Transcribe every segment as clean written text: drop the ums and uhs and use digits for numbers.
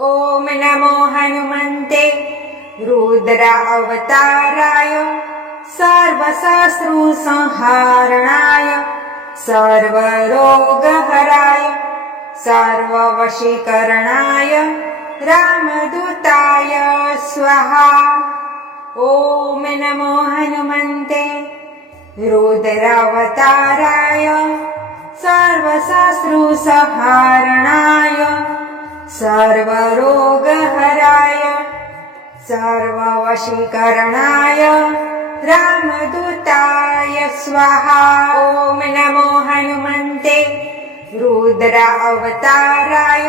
ॐ नमो हनुमन्ते रुद्र अवताराय सर्वशत्रुसंहारणाय सर्वरोगहराय सर्ववशीकरणाय रामदूताय स्वाहा। ॐ नमो हनुमन्ते रुद्रावताराय सर्वशत्रुसंहारणाय सर्वरोगहराय सर्ववशीकरणाय रामदूताय स्वाहा। ॐ नमो हनुमन्ते रुद्र अवताराय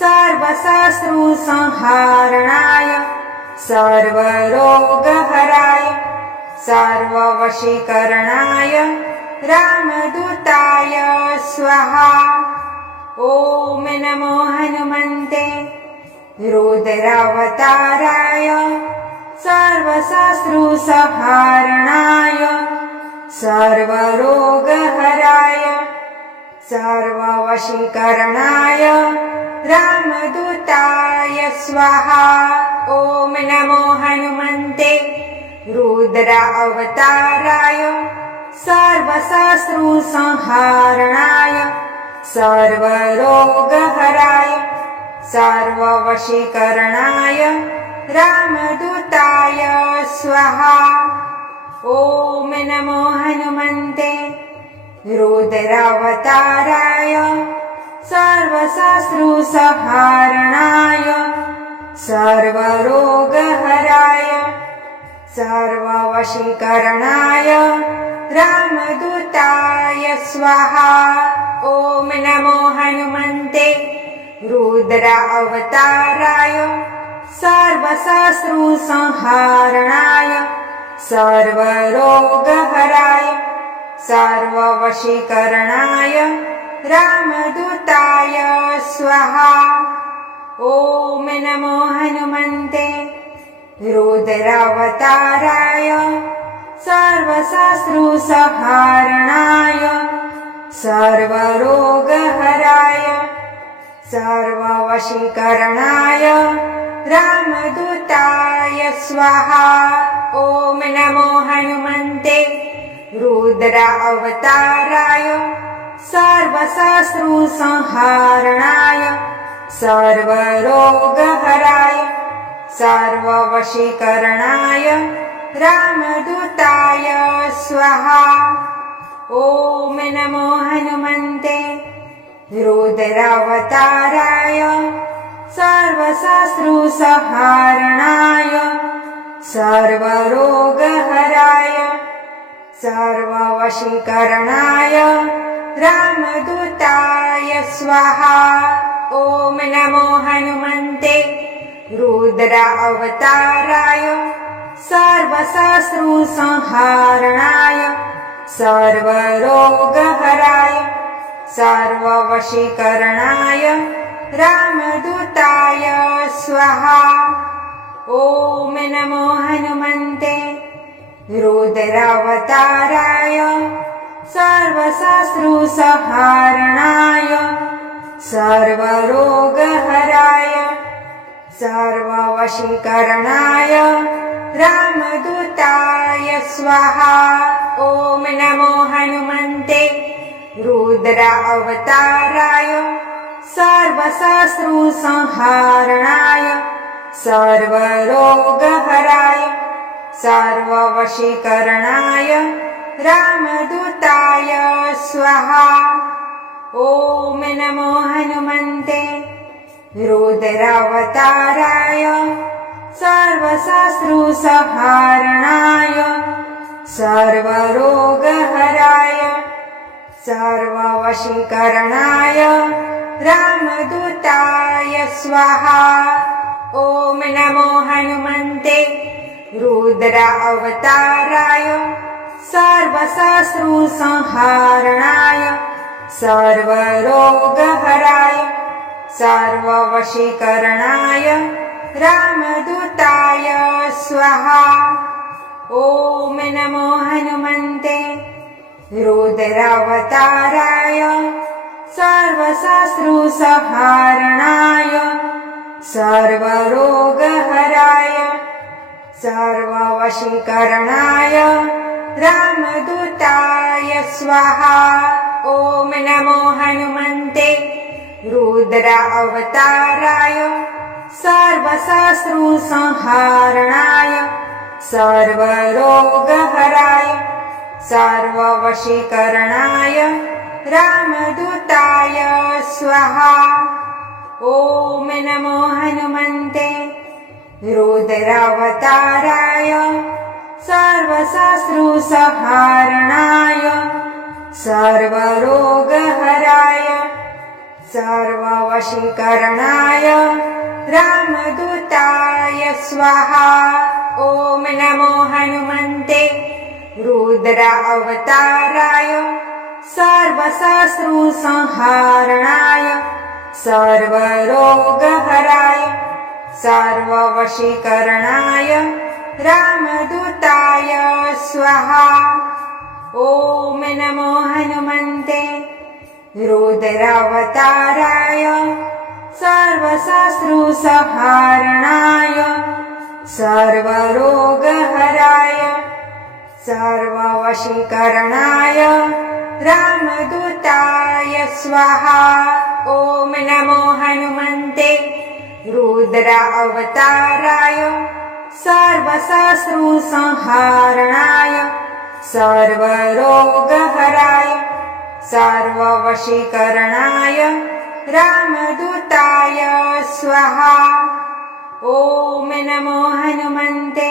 सर्वशत्रुसंहारणाय सर्वरोगहराय सर्ववशीकरणाय रामदूताय स्वाहा। ॐ नमो हनुमन्ते रुद्रावताराय सर्वशत्रुसंहारणाय सर्वरोगहराय सर्ववशीकरणाय रामदूताय स्वाहा। ॐ नमो हनुमन्ते रुद्र अवताराय सर्वशत्रुसंहारणाय सर्वरोगहराय सर्ववशीकरणाय रामदूताय स्वाहा। ॐ नमो हनुमन्ते रुद्रावताराय सर्वशत्रुसंहारणाय सर्वरोगहराय सर्ववशीकरणाय रामदूताय स्वाहा। ॐ नमो हनुमन्ते रुद्र अवताराय सर्वशत्रुसंहारणाय सर्वरोगहराय सर्ववशीकरणाय रामदूताय स्वाहा। ॐ नमो हनुमन्ते रुद्रावताराय सर्वशत्रुसंहारणाय सर्वरोगहराय सर्ववशीकरणाय रामदूताय स्वाहा। ॐ नमो हनुमन्ते रुद्र अवताराय सर्वशत्रुसंहारणाय सर्वरोगहराय सर्ववशीकरणाय रामदूताय स्वाहा। ॐ नमो हनुमन्ते रुद्रावताराय सर्वशत्रुसंहारणाय सर्वरोगहराय सर्ववशीकरणाय रामदूताय स्वाहा। ॐ नमो हनुमन्ते रुद्र अवताराय सर्वशत्रुसंहारणाय सर्वरोगहराय सर्ववशीकरणाय रामदूताय स्वाहा। ॐ नमो हनुमन्ते रुद्रावताराय सर्वशत्रुसंहारणाय सर्वरोगहराय सर्ववशीकरणाय रामदूताय स्वाहा। ॐ नमो हनुमन्ते रुद्र अवताराय सर्वशत्रुसंहारणाय सर्वरोगहराय सर्ववशीकरणाय रामदूताय स्वाहा। ॐ नमो हनुमन्ते रुद्रावताराय सर्वशत्रुसंहारणाय सर्वरोगहराय सर्ववशीकरणाय रामदूताय स्वाहा। ॐ नमो हनुमन्ते रुद्र अवताराय सर्वशत्रुसंहारणाय सर्वरोगहराय सर्ववशीकरणाय रामदूताय स्वाहा। ॐ नमो हनुमन्ते रुद्रावताराय सर्वशत्रुसंहारणाय सर्वरोगहराय सर्ववशीकरणाय रामदूताय स्वाहा। ॐ नमो हनुमन्ते रुद्र अवताराय सर्वशत्रुसंहारणाय सर्वरोगहराय सर्ववशीकरणाय रामदूताय स्वाहा। ॐ नमो हनुमन्ते रुद्रावताराय सर्वशत्रुसंहारणाय सर्वरोगहराय सर्ववशीकरणाय रामदूताय स्वाहा। ॐ नमो हनुमन्ते रुद्र अवताराय सर्वशत्रुसंहारणाय सर्वरोगहराय सर्ववशीकरणाय रामदूताय स्वाहा। ॐ नमो हनुमन्ते रुद्रावताराय सर्वशत्रुसंहारणाय सर्वरोगहराय सर्ववशीकरणाय रामदूताय स्वाहा। ॐ नमो हनुमन्ते रुद्र अवताराय सर्वशत्रुसंहारणाय सर्वरोगहराय सर्ववशीकरणाय रामदूताय स्वाहा। ॐ नमो हनुमन्ते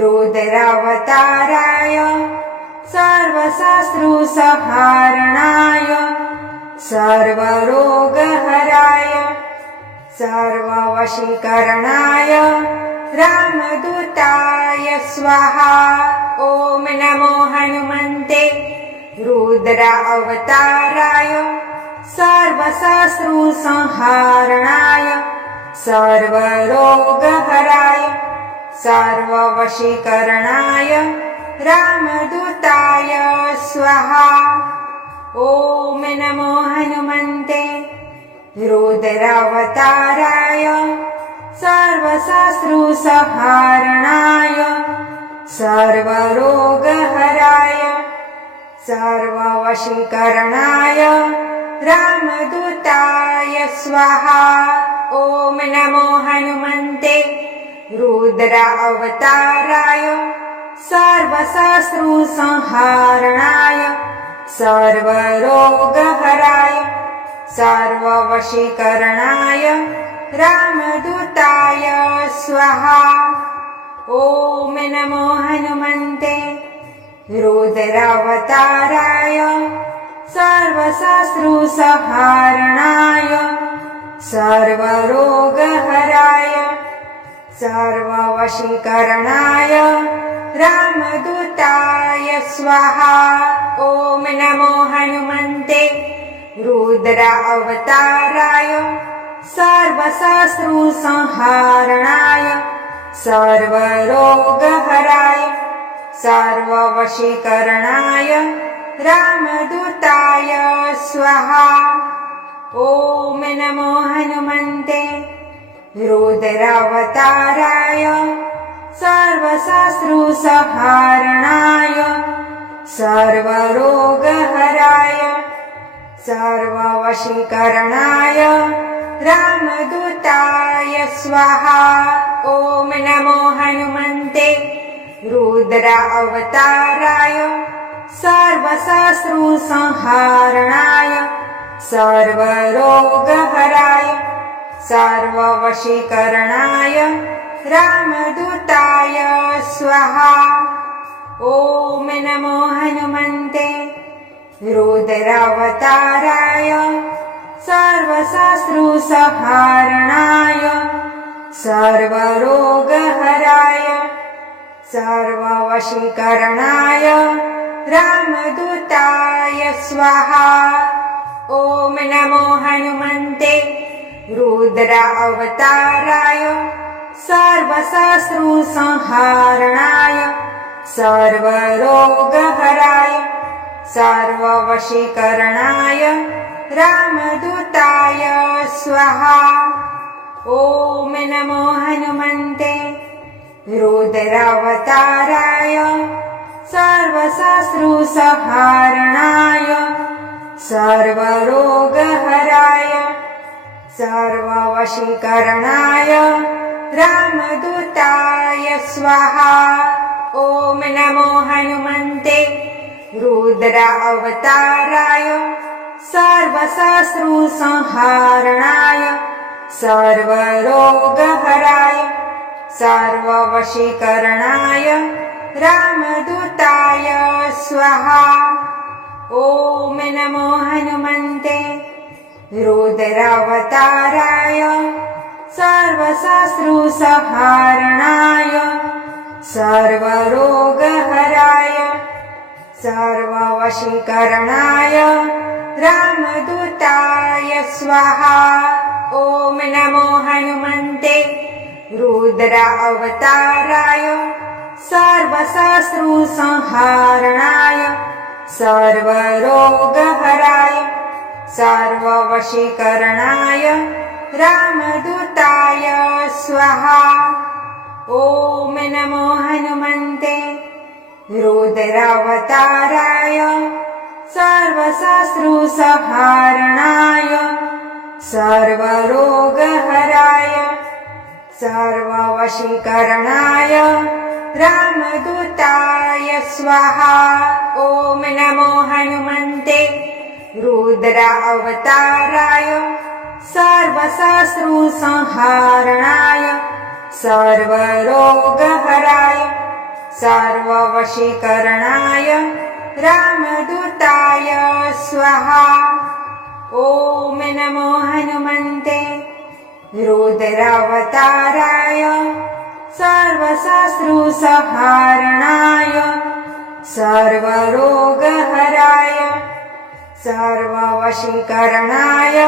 रुद्रावताराय सर्वशत्रुसंहारणाय सर्वरोगहराय सर्ववशीकरणाय रामदूताय स्वाहा। ॐ नमो हनुमन्ते रुद्र अवताराय सर्वशत्रुसंहारणाय सर्वरोगहराय सर्ववशीकरणाय रामदूताय स्वाहा। ॐ नमो हनुमन्ते रुद्रावताराय सर्वशत्रुसंहारणाय सर्वरोगहराय सर्ववशीकरणाय रामदूताय स्वाहा। ॐ नमो हनुमन्ते रुद्र अवताराय सर्वशत्रुसंहारणाय सर्वरोगहराय सर्ववशीकरणाय रामदूताय स्वाहा। ॐ नमो हनुमन्ते रुद्रावताराय सर्वशत्रुसंहारणाय सर्वरोगहराय सर्ववशीकरणाय रामदूताय स्वाहा। ॐ नमो हनुमन्ते रुद्र अवताराय सर्वशत्रुसंहारणाय सर्वरोगहराय सर्ववशीकरणाय रामदूताय स्वाहा। ॐ नमो हनुमन्ते रुद्रावताराय सर्वशत्रुसंहारणाय सर्वरोगहराय सर्ववशीकरणाय रामदूताय स्वाहा। ॐ नमो हनुमन्ते रुद्र अवताराय सर्वशत्रुसंहारणाय सर्वरोगहराय सर्ववशीकरणाय रामदूताय स्वाहा। ॐ नमो हनुमन्ते रुद्रावताराय सर्वशत्रुसंहारणाय सर्वरोगहराय सर्ववशीकरणाय रामदूताय स्वाहा। ॐ नमो हनुमन्ते रुद्र अवताराय सर्वशत्रुसंहारणाय सर्वरोगहराय सर्ववशीकरणाय रामदूताय स्वाहा। ॐ नमो हनुमन्ते रुद्रावताराय सर्वशत्रुसंहारणाय सर्वरोगहराय सर्ववशीकरणाय रामदूताय स्वाहा। ॐ नमो हनुमन्ते रुद्रावताराय सर्वशत्रुसंहारणाय सर्वरोगहराय सर्ववशीकरणाय रामदूताय स्वाहा। ॐ नमो हनुमन्ते रुद्रावताराय सर्वशत्रुसंहारणाय सर्वरोगहराय सर्ववशीकरणाय रामदूताय स्वाहा। ॐ नमो हनुमन्ते रुद्रावताराय सर्वशत्रुसंहारणाय सर्वरोगहराय सर्ववशीकरणाय रामदूताय स्वाहा। ॐ नमो हनुमन्ते रुद्रावताराय सर्वशत्रुसंहारणाय सर्वरोगहराय सर्ववशीकरणाय रामदूताय स्वाहा। ॐ नमो हनुमन्ते रुद्रावताराय सर्वशत्रुसंहारणाय सर्वरोगहराय सर्ववशीकरणाय रामदूताय स्वाहा। ॐ नमो हनुमन्ते रुद्रावताराय सर्वशत्रुसंहारणाय सर्वरोगहराय सर्ववशीकरणाय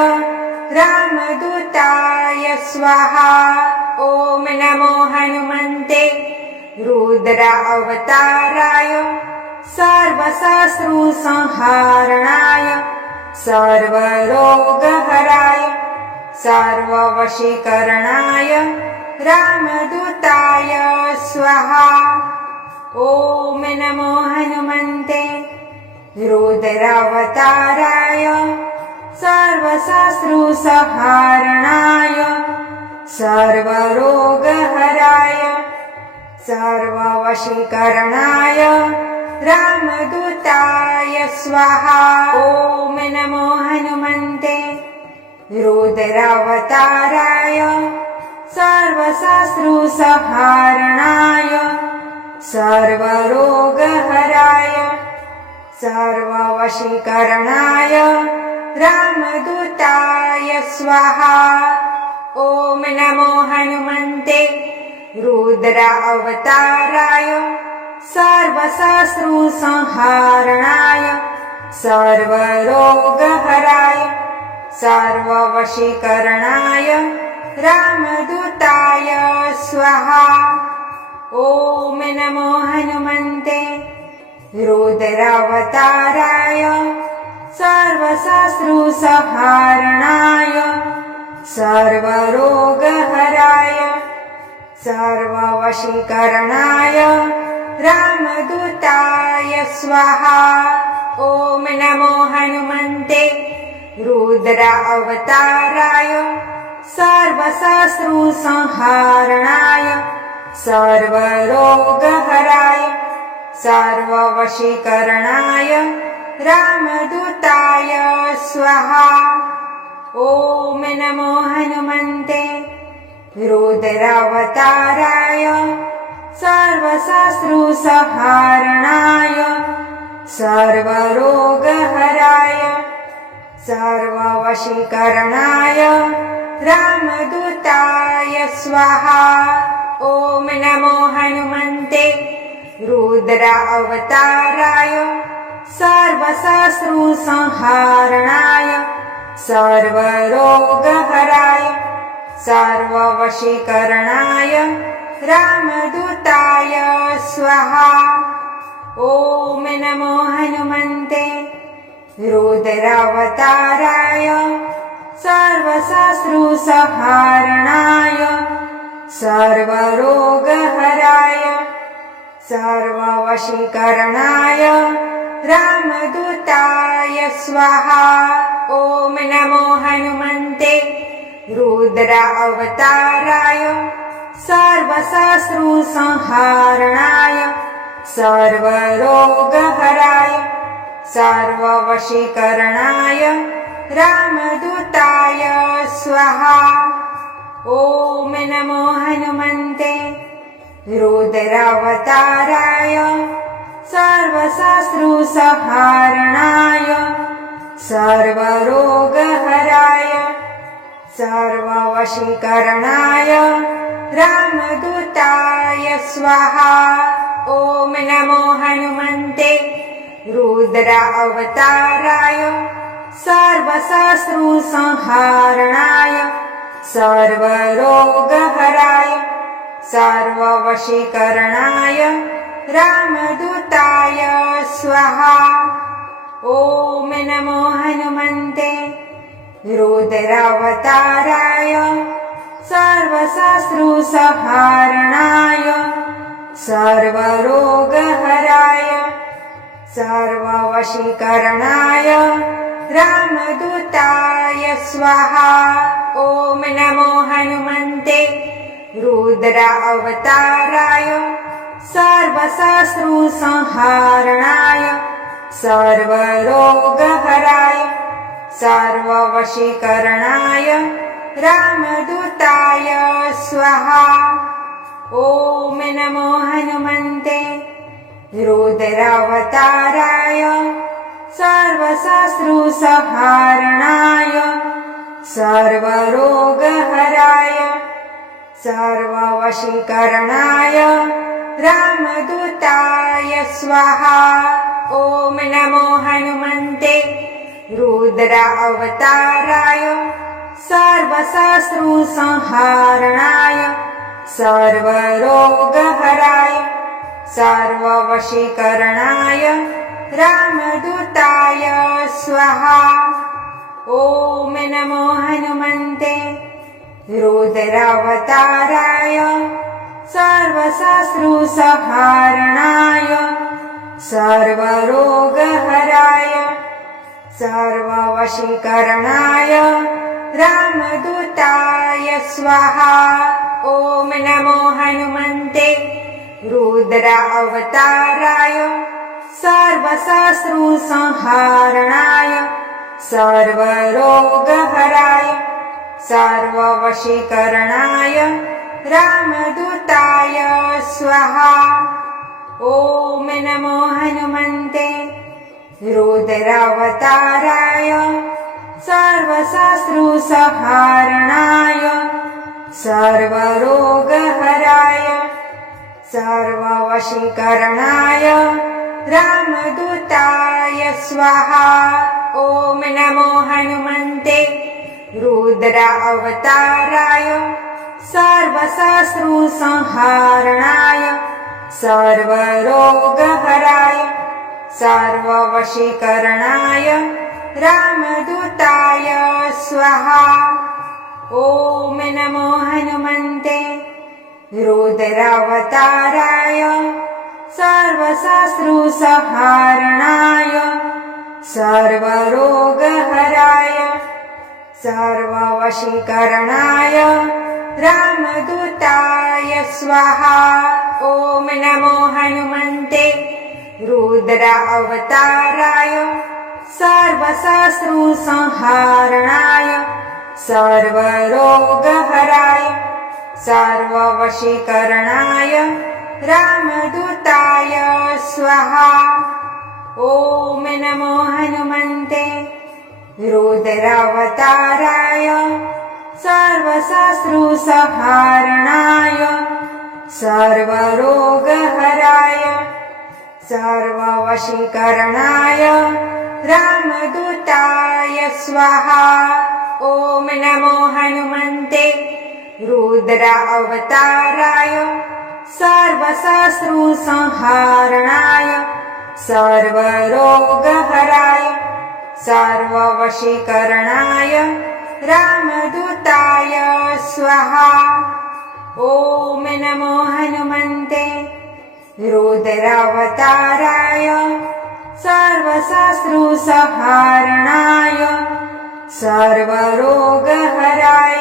रामदूताय स्वाहा। ॐ नमो हनुमन्ते रुद्रावताराय सर्वशत्रुसंहारणाय सर्वरोगहराय सर्ववशीकरणाय रामदूताय स्वाहा। ॐ नमो हनुमन्ते रुद्रावताराय सर्वशत्रुसंहारणाय सर्वरोगहराय सर्ववशीकरणाय रामदूताय स्वाहा। ॐ नमो हनुमन्ते रुद्रावताराय सर्वशत्रुसंहारणाय सर्वरोगहराय सर्ववशीकरणाय रामदूताय स्वाहा। ॐ नमो हनुमन्ते रुद्रावताराय सर्वशत्रुसंहारणाय सर्वरोगहराय सर्ववशीकरणाय रामदूताय स्वाहा। ॐ नमो हनुमन्ते रुद्रावताराय सर्वशत्रुसंहारणाय सर्वरोगहराय सर्ववशीकरणाय रामदूताय स्वाहा। ॐ नमो हनुमन्ते रुद्रावताराय सर्वशत्रुसंहारणाय सर्वरोगहराय सर्ववशीकरणाय रामदूताय स्वाहा। ॐ नमो हनुमन्ते रुद्रावताराय सर्वशत्रुसंहारणाय सर्वरोगहराय सर्ववशीकरणाय रामदूताय स्वाहा। ॐ नमो हनुमन्ते रुद्रावताराय सर्वशत्रुसंहारणाय सर्वरोगहराय सर्ववशीकरणाय रामदूताय स्वाहा। ॐ नमो हनुमन्ते रुद्रावताराय सर्वशत्रुसंहारणाय सर्वरोगहराय सर्ववशीकरणाय रामदूताय स्वाहा। ॐ नमो हनुमन्ते रुद्र अवताराय सर्वशत्रुसंहारणाय सर्वरोगहराय सर्ववशीकरणाय रामदूताय स्वाहा। ॐ नमो हनुमन्ते रुद्रावताराय सर्वशत्रुसंहारणाय सर्वरोगहराय सर्ववशीकरणाय रामदूताय स्वाहा। ॐ नमो हनुमन्ते रुद्र अवताराय सर्वशत्रुसंहारणाय सर्वरोगहराय सर्ववशीकरणाय रामदूताय स्वाहा। ॐ नमो हनुमन्ते रुद्रावताराय सर्वशत्रुसंहारणाय सर्वरोगहराय सर्ववशीकरणाय रामदूताय स्वाहा। ॐ नमो हनुमन्ते रुद्र अवताराय सर्वशत्रुसंहारणाय सर्वरोगहराय सर्ववशीकरणाय रामदूताय स्वाहा। ॐ नमो हनुमन्ते रुद्रावताराय सर्वशत्रुसंहारणाय सर्वरोगहराय सर्ववशीकरणाय रामदूताय स्वाहा। ॐ नमो हनुमन्ते रुद्र अवताराय सर्वशत्रुसंहारणाय सर्वरोगहराय सर्ववशीकरणाय रामदूताय स्वाहा। ॐ नमो हनुमन्ते रुद्रावताराय सर्वशत्रुसंहारणाय सर्वरोगहराय सर्ववशीकरणाय रामदूताय स्वाहा। ॐ नमो हनुमन्ते रुद्र अवताराय सर्वशत्रुसंहारणाय सर्वरोगहराय सर्ववशीकरणाय रामदूताय स्वाहा। ॐ नमो हनुमन्ते रुद्रावताराय सर्वशत्रुसंहारणाय सर्वरोगहराय सर्ववशीकरणाय रामदूताय स्वाहा। ॐ नमो हनुमन्ते रुद्र अवताराय सर्वशत्रुसंहारणाय सर्वरोगहराय सर्ववशीकरणाय रामदूताय स्वाहा। ॐ नमो हनुमन्ते रुद्रावताराय सर्वशत्रुसंहारणाय सर्वरोगहराय सर्ववशीकरणाय रामदूताय स्वाहा। ॐ नमो हनुमन्ते रुद्र अवताराय सर्वशत्रुसंहारणाय सर्वरोगहराय सर्ववशीकरणाय रामदूताय स्वाहा। ॐ नमो हनुमन्ते रुद्रावताराय सर्वशत्रुसंहारणाय सर्वरोगहराय सर्ववशीकरणाय रामदूताय स्वाहा। ॐ नमो हनुमन्ते रुद्र अवताराय सर्वशत्रुसंहारणाय सर्वरोगहराय सर्ववशीकरणाय रामदूताय स्वाहा। ॐ नमो हनुमन्ते रुद्रावताराय सर्वशत्रुसंहारणाय सर्वरोगहराय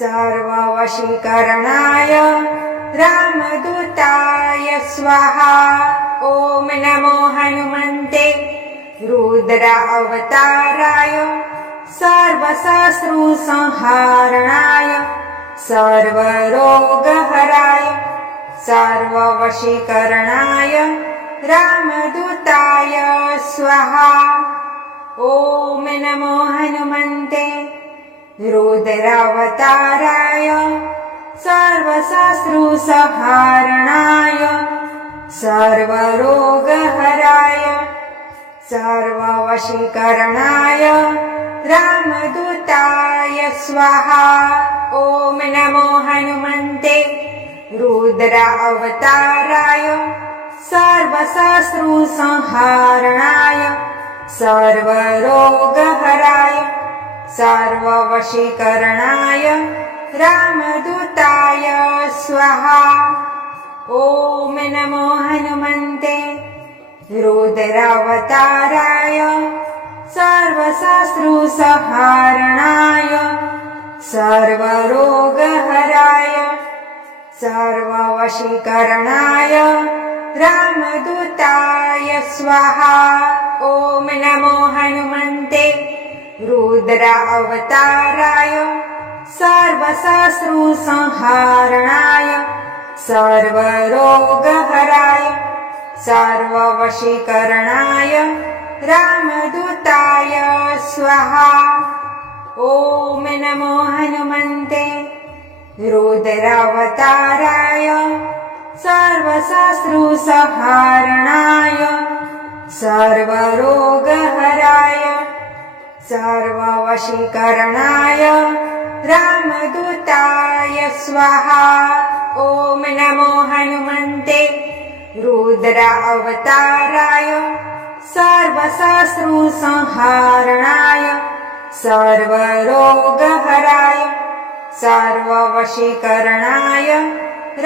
सर्ववशीकरणाय रामदूताय स्वाहा। ॐ नमो हनुमन्ते रुद्रावताराय सर्वशत्रुसंहारणाय सर्वरोगहराय सर्ववशीकरणाय रामदूताय स्वाहा। ॐ नमो हनुमन्ते रुद्रावताराय सर्वशत्रुसंहारणाय सर्वरोगहराय सर्ववशीकरणाय रामदूताय स्वाहा। ॐ नमो हनुमन्ते रुद्रावताराय सर्वशत्रुसंहारणाय सर्वरोगहराय सर्ववशीकरणाय रामदूताय स्वाहा। ॐ नमो हनुमन्ते रुद्रावताराय सर्वशत्रुसंहारणाय सर्वरोगहराय सर्ववशीकरणाय रामदूताय स्वाहा। ॐ नमो हनुमन्ते रुद्रावताराय सर्वशत्रुसंहारणाय सर्वरोगहराय सर्ववशीकरणाय रामदूताय स्वाहा। ॐ नमो हनुमन्ते रुद्रावताराय सर्वशत्रुसंहारणाय सर्वरोगहराय सर्ववशीकरणाय रामदूताय स्वाहा। ॐ नमो हनुमन्ते रुद्रावताराय सर्वशत्रुसंहारणाय सर्वरोगहराय सर्ववशीकरणाय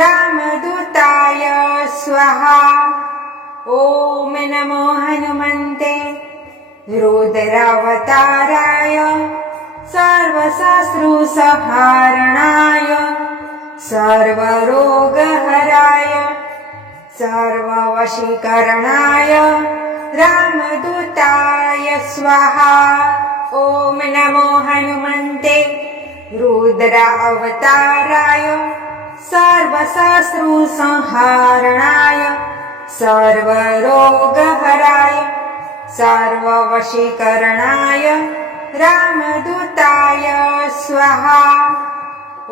रामदूताय स्वाहा। ॐ नमो हनुमन्ते रुद्रावताराय सर्वशत्रुसंहारणाय सर्वरोगहराय सर्ववशीकरणाय रामदूताय स्वाहा। ॐ नमो हनुमन्ते रुद्रावताराय सर्वशत्रुसंहारणाय सर्वरोगहराय सर्ववशीकरणाय रामदूताय स्वाहा। ॐ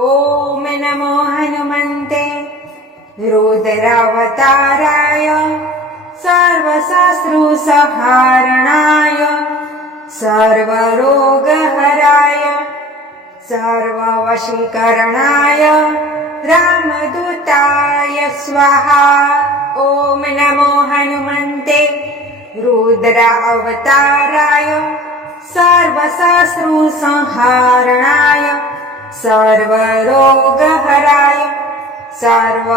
नमो हनुमन्ते रुद्रावताराय सर्वशत्रुसंहारणाय सर्वरोगहराय सर्ववशीकरणाय रामदूताय स्वाहा। ॐ नमो हनुमन्ते रुद्रावताराय सर्वशत्रुसंहारणाय सर्वरोगहराय सर्ववशीकरणाय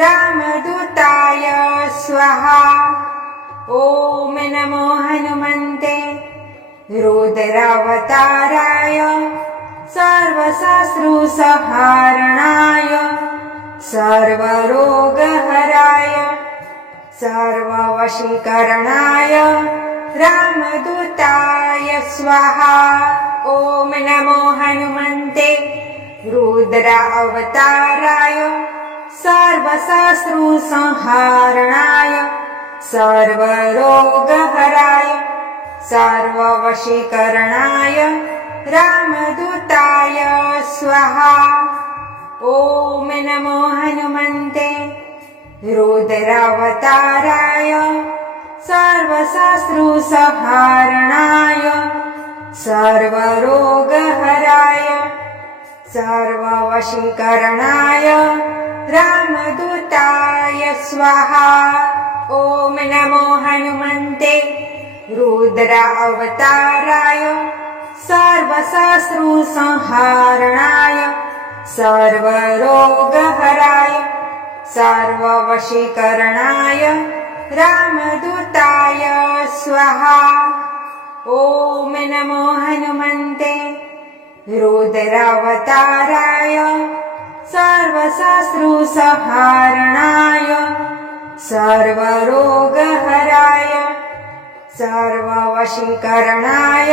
रामदूताय स्वाहा। ॐ नमो हनुमन्ते रुद्रावताराय सर्वशत्रुसंहारणाय सर्वरोगहराय सर्ववशीकरणाय रामदूताय स्वाहा। ॐ नमो हनुमन्ते रुद्रावताराय सर्वशत्रुसंहारणाय सर्वरोगहराय सर्ववशीकरणाय रामदूताय स्वाहा। ॐ नमो हनुमन्ते रुद्रावताराय सर्वशत्रुसंहारणाय सर्वरोगहराय सर्ववशीकरणाय रामदूताय स्वाहा। ॐ नमो हनुमन्ते रुद्र अवताराय सर्वशत्रुसंहारणाय सर्वरोगहराय सर्ववशीकरणाय रामदूताय स्वाहा। ॐ नमो हनुमन्ते रुद्रावताराय सर्वशत्रुसंहारणाय सर्वरोगहराय सर्ववशीकरणाय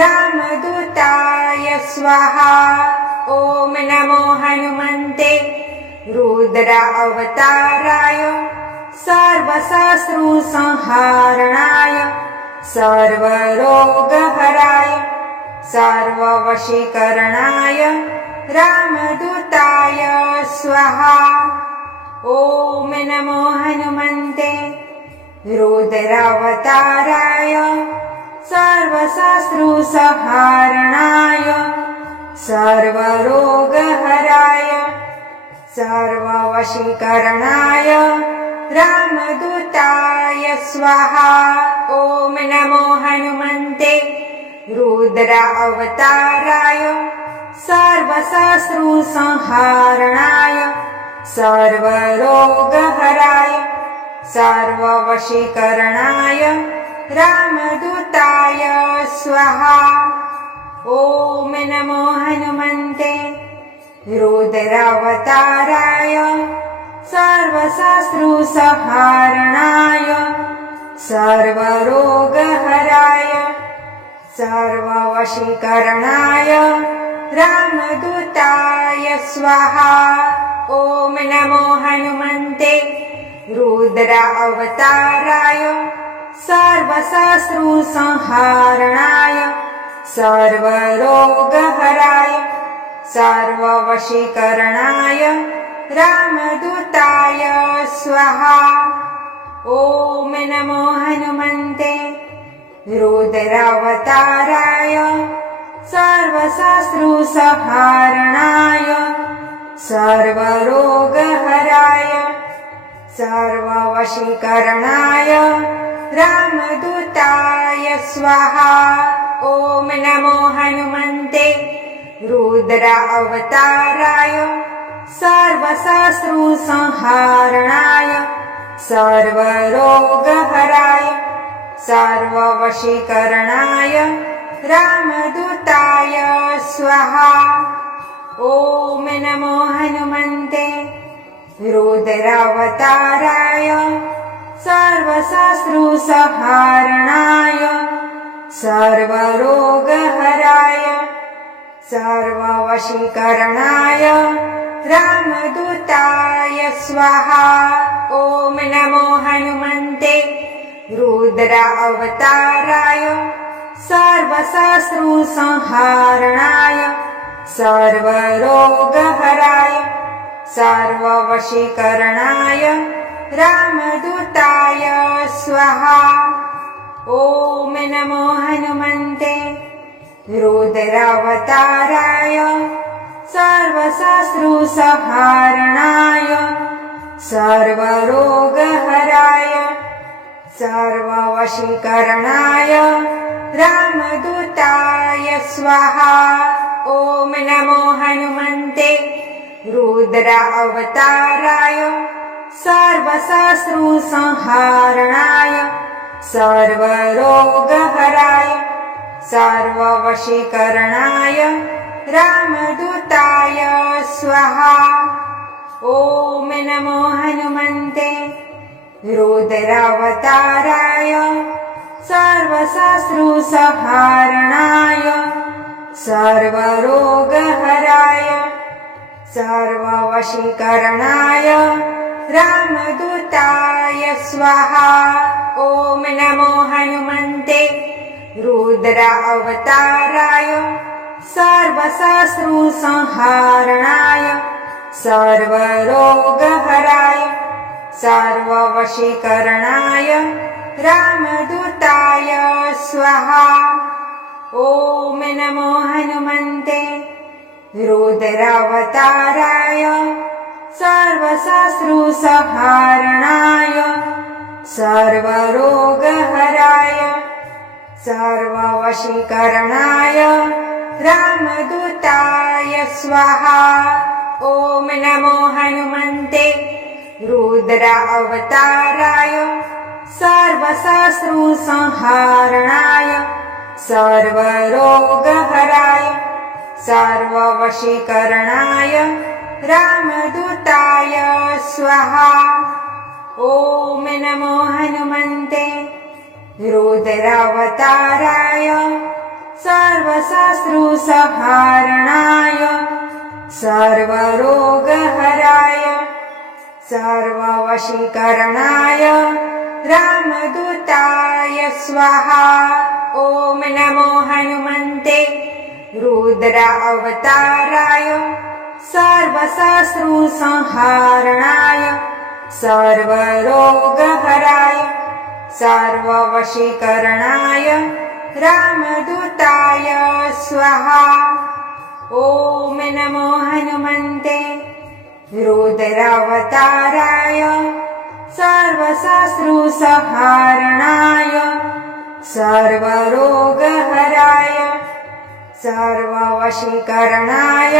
रामदूताय स्वाहा। ॐ नमो हनुमन्ते रुद्र अवताराय सर्वशत्रुसंहारणाय सर्वरोगहराय सर्ववशीकरणाय रामदूताय स्वाहा। ॐ नमो हनुमन्ते रुद्रावताराय सर्वशत्रुसंहारणाय सर्वरोगहराय सर्ववशीकरणाय रामदूताय स्वाहा। ॐ नमो हनुमन्ते रुद्र अवताराय सर्वशत्रुसंहारणाय सर्वरोगहराय सर्ववशीकरणाय रामदूताय स्वाहा। ॐ नमो हनुमन्ते रुद्रावताराय सर्वशत्रुसंहारणाय सर्वरोगहराय सर्ववशीकरणाय रामदूताय स्वाहा। ॐ नमो हनुमन्ते रुद्र अवताराय सर्वशत्रुसंहारणाय सर्वरोगहराय सर्ववशीकरणाय रामदूताय स्वाहा। ॐ नमो हनुमन्ते रुद्रावताराय सर्वशत्रुसंहारणाय सर्वरोगहराय सर्ववशीकरणाय रामदूताय स्वाहा। ॐ नमो हनुमन्ते रुद्र अवताराय सर्वशत्रुसंहारणाय सर्वरोगहराय सर्ववशीकरणाय रामदूताय स्वाहा। ॐ नमो हनुमन्ते रुद्रावताराय सर्वशत्रुसंहारणाय सर्वरोगहराय सर्ववशीकरणाय रामदूताय स्वाहा। ॐ नमो हनुमन्ते रुद्र अवताराय सर्वशत्रुसंहारणाय सर्वरोगहराय सर्ववशीकरणाय रामदूताय स्वाहा। ॐ नमो हनुमन्ते रुद्रावताराय सर्वशत्रुसंहारणाय सर्वरोगहराय सर्ववशीकरणाय रामदूताय स्वाहा। ॐ नमो हनुमन्ते रुद्र अवताराय सर्वशत्रुसंहारणाय सर्वरोगहराय सर्ववशीकरणाय रामदूताय स्वाहा। ॐ नमो हनुमन्ते रुद्रावताराय सर्वशत्रुसंहारणाय सर्वरोगहराय सर्ववशीकरणाय रामदूताय स्वाहा। ॐ नमो हनुमन्ते रुद्र अवताराय सर्वशत्रुसंहारणाय सर्वरोगहराय सर्ववशीकरणाय रामदूताय स्वाहा। ॐ नमो हनुमन्ते रुद्रावताराय सर्वशत्रुसंहारणाय सर्वरोगहराय सर्ववशीकरणाय रामदूताय स्वाहा। ॐ नमो हनुमन्ते रुद्र अवताराय सर्वशत्रुसंहारणाय सर्वरोगहराय सर्ववशीकरणाय रामदूताय स्वाहा। ॐ नमो हनुमन्ते रुद्रावताराय सर्वशत्रुसंहारणाय सर्वरोगहराय सर्ववशीकरणाय रामदूताय स्वाहा। ॐ नमो हनुमन्ते रुद्र अवताराय सर्वशत्रुसंहारणाय सर्वरोगहराय सर्ववशीकरणाय रामदूताय स्वाहा। ॐ नमो हनुमन्ते रुद्रावताराय सर्वशत्रुसंहारणाय सर्वरोगहराय सर्ववशीकरणाय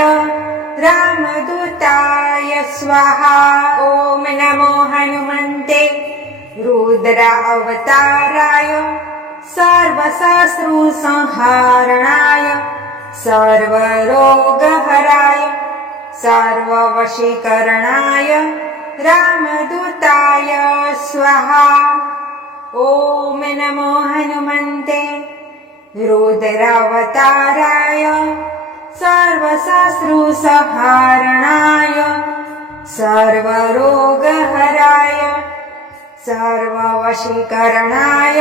रामदूताय स्वाहा। ॐ नमो हनुमन्ते रुद्र अवताराय सर्वशत्रुसंहारणाय सर्वरोगहराय सर्ववशीकरणाय रामदूताय स्वाहा। ॐ नमो हनुमन्ते रुद्रावताराय सर्वशत्रुसंहारणाय सर्वरोगहराय सर्ववशीकरणाय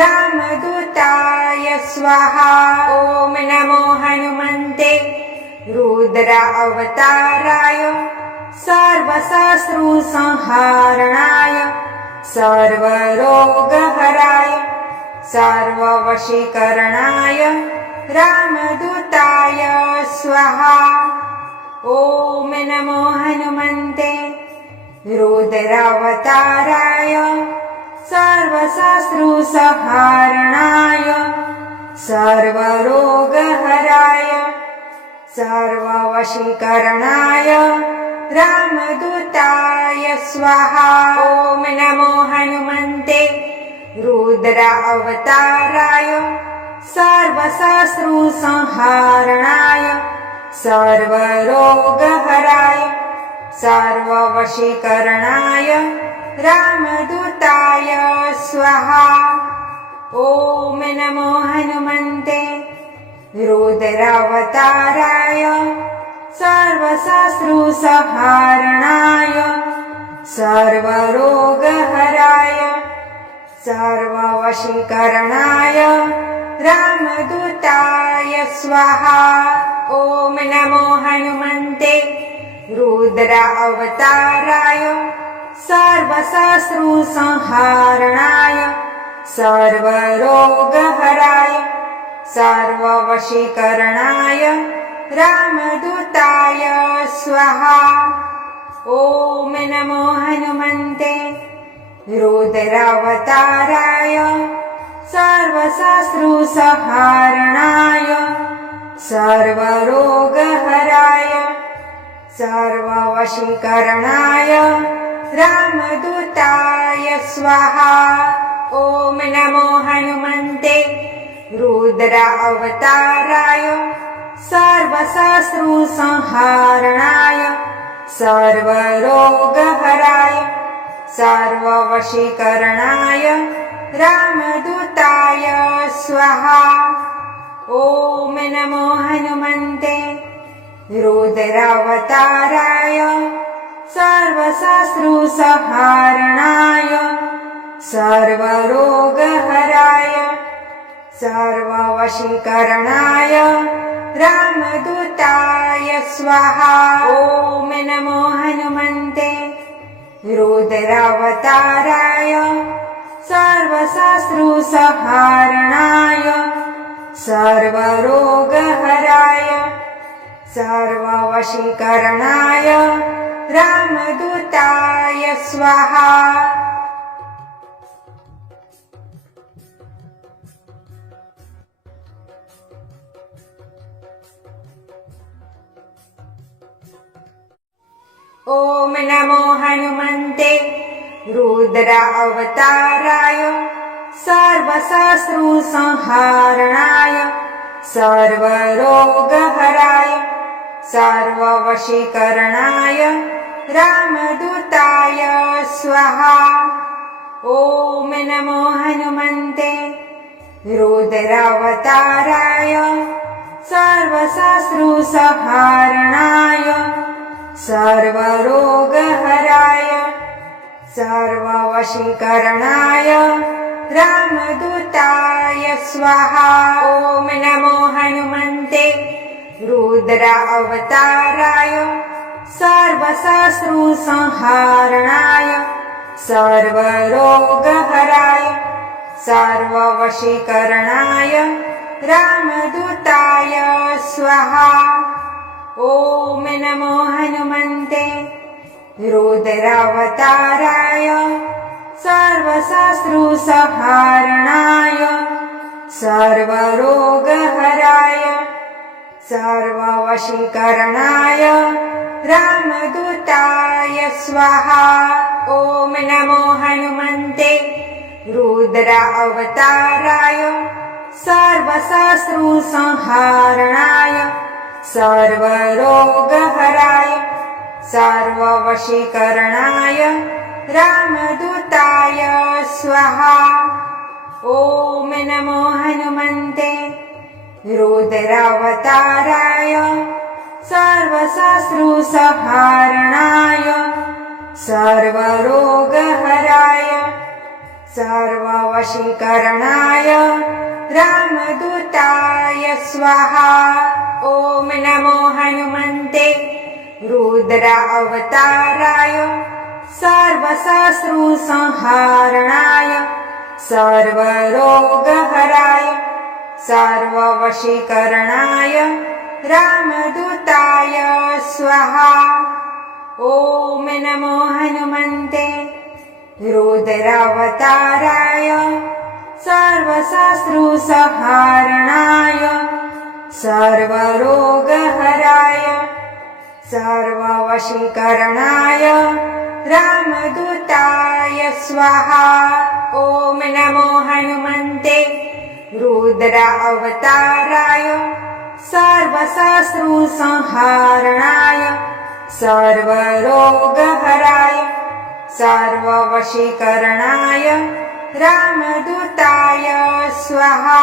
रामदूताय स्वाहा। ॐ नमो हनुमन्ते रुद्र अवताराय सर्वशत्रुसंहारणाय सर्वरोगहराय सर्ववशीकरणाय रामदूताय स्वाहा। ॐ नमो हनुमन्ते रुद्रावताराय सर्वशत्रुसंहारणाय सर्वरोगहराय सर्ववशीकरणाय रामदूताय स्वाहा। ॐ नमो हनुमन्ते रुद्र अवताराय सर्वशत्रुसंहारणाय सर्वरोगहराय सर्ववशीकरणाय रामदूताय स्वाहा। ॐ नमो हनुमन्ते रुद्रावताराय सर्वशत्रुसंहारणाय सर्वरोगहराय सर्ववशीकरणाय रामदूताय स्वाहा। ॐ नमो हनुमन्ते रुद्र अवताराय सर्वशत्रुसंहारणाय सर्वरोगहराय सर्ववशीकरणाय रामदूताय स्वाहा। ॐ नमो हनुमन्ते रुद्रावताराय सर्वशत्रुसंहारणाय सर्वरोगहराय सर्ववशीकरणाय रामदूताय स्वाहा। ॐ नमो हनुमन्ते रुद्र अवताराय सर्वशत्रुसंहारणाय सर्वरोगहराय सर्ववशीकरणाय रामदूताय स्वाहा। ॐ नमो हनुमन्ते रुद्रावताराय सर्वशत्रुसंहारणाय सर्वरोगहराय सर्ववशीकरणाय रामदूताय स्वाहा। ॐ नमो हनुमन्ते रुद्रावताराय सर्वशत्रुसंहारणाय सर्वरोगहराय सर्ववशीकरणाय रामदूताय स्वाहा। ॐ नमो हनुमन्ते रुद्र अवताराय सर्वशत्रुसंहारणाय सर्वरोगहराय सर्ववशीकरणाय रामदूताय स्वाहा। ॐ नमो हनुमन्ते रुद्रावताराय सर्वशत्रुसंहारणाय सर्वरोगहराय सर्ववशीकरणाय रामदूताय स्वाहा। ॐ नमो हनुमन्ते रुद्र अवताराय सर्वशत्रुसंहारणाय सर्वरोगहराय सर्ववशीकरणाय रामदूताय स्वाहा। ॐ नमो हनुमन्ते रुद्रावताराय सर्वशत्रुसंहारणाय सर्वरोगहराय सर्ववशीकरणाय रामदूताय स्वाहा। ॐ नमो हनुमन्ते रुद्र अवताराय सर्वशत्रुसंहारणाय सर्वरोगहराय सर्ववशीकरणाय रामदूताय स्वाहा। ॐ नमो हनुमन्ते रुद्रावताराय सर्वशत्रुसंहारणाय सर्वरोगहराय सर्ववशीकरणाय रामदूताय स्वाहा। ॐ नमो हनुमन्ते रुद्र अवताराय सर्वशत्रुसंहारणाय सर्वरोगहराय सर्ववशीकरणाय रामदूताय स्वाहा। ॐ नमो हनुमन्ते रुद्रावताराय सर्वशत्रुसंहारणाय सर्वरोगहराय सर्ववशीकरणाय रामदूताय स्वाहा। ॐ नमो हनुमन्ते रुद्र अवताराय सर्वशत्रुसंहारणाय सर्वरोगहराय सर्ववशीकरणाय रामदूताय स्वाहा।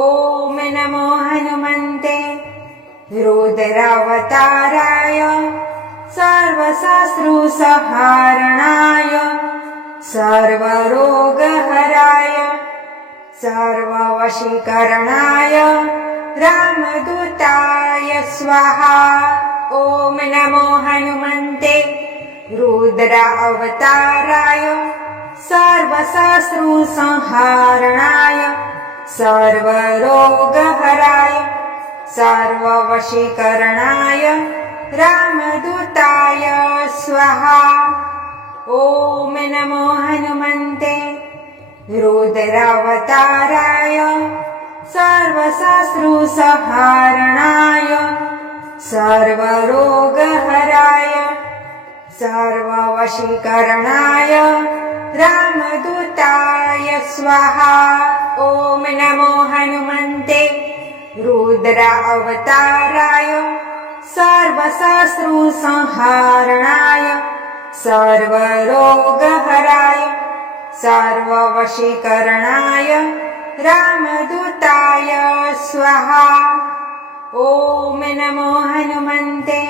ॐ नमो हनुमन्ते रुद्रावताराय सर्वशत्रुसंहारणाय सर्वरोगहराय सर्ववशीकरणाय रामदूताय स्वाहा। ॐ नमो हनुमन्ते रुद्र अवताराय सर्वशत्रुसंहारणाय सर्वरोगहराय सर्ववशीकरणाय रामदूताय स्वाहा। ॐ नमो हनुमन्ते रुद्रावताराय सर्वशत्रुसंहारणाय सर्वरोगहराय सर्ववशीकरणाय रामदूताय स्वाहा। ॐ नमो हनुमन्ते रुद्र अवताराय सर्वशत्रुसंहारणाय सर्वरोगहराय सर्ववशीकरणाय रामदूताय स्वाहा। ॐ नमो हनुमन्ते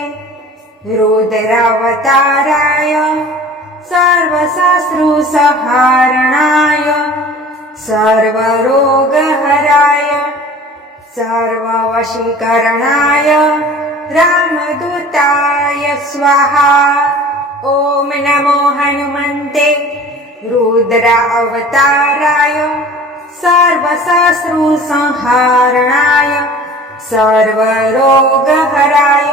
रुद्रावताराय सर्वशत्रुसंहारणाय सर्वरोगहराय सर्ववशीकरणाय रामदूताय स्वाहा। ॐ नमो हनुमन्ते रुद्र अवताराय सर्वशत्रुसंहारणाय सर्वरोगहराय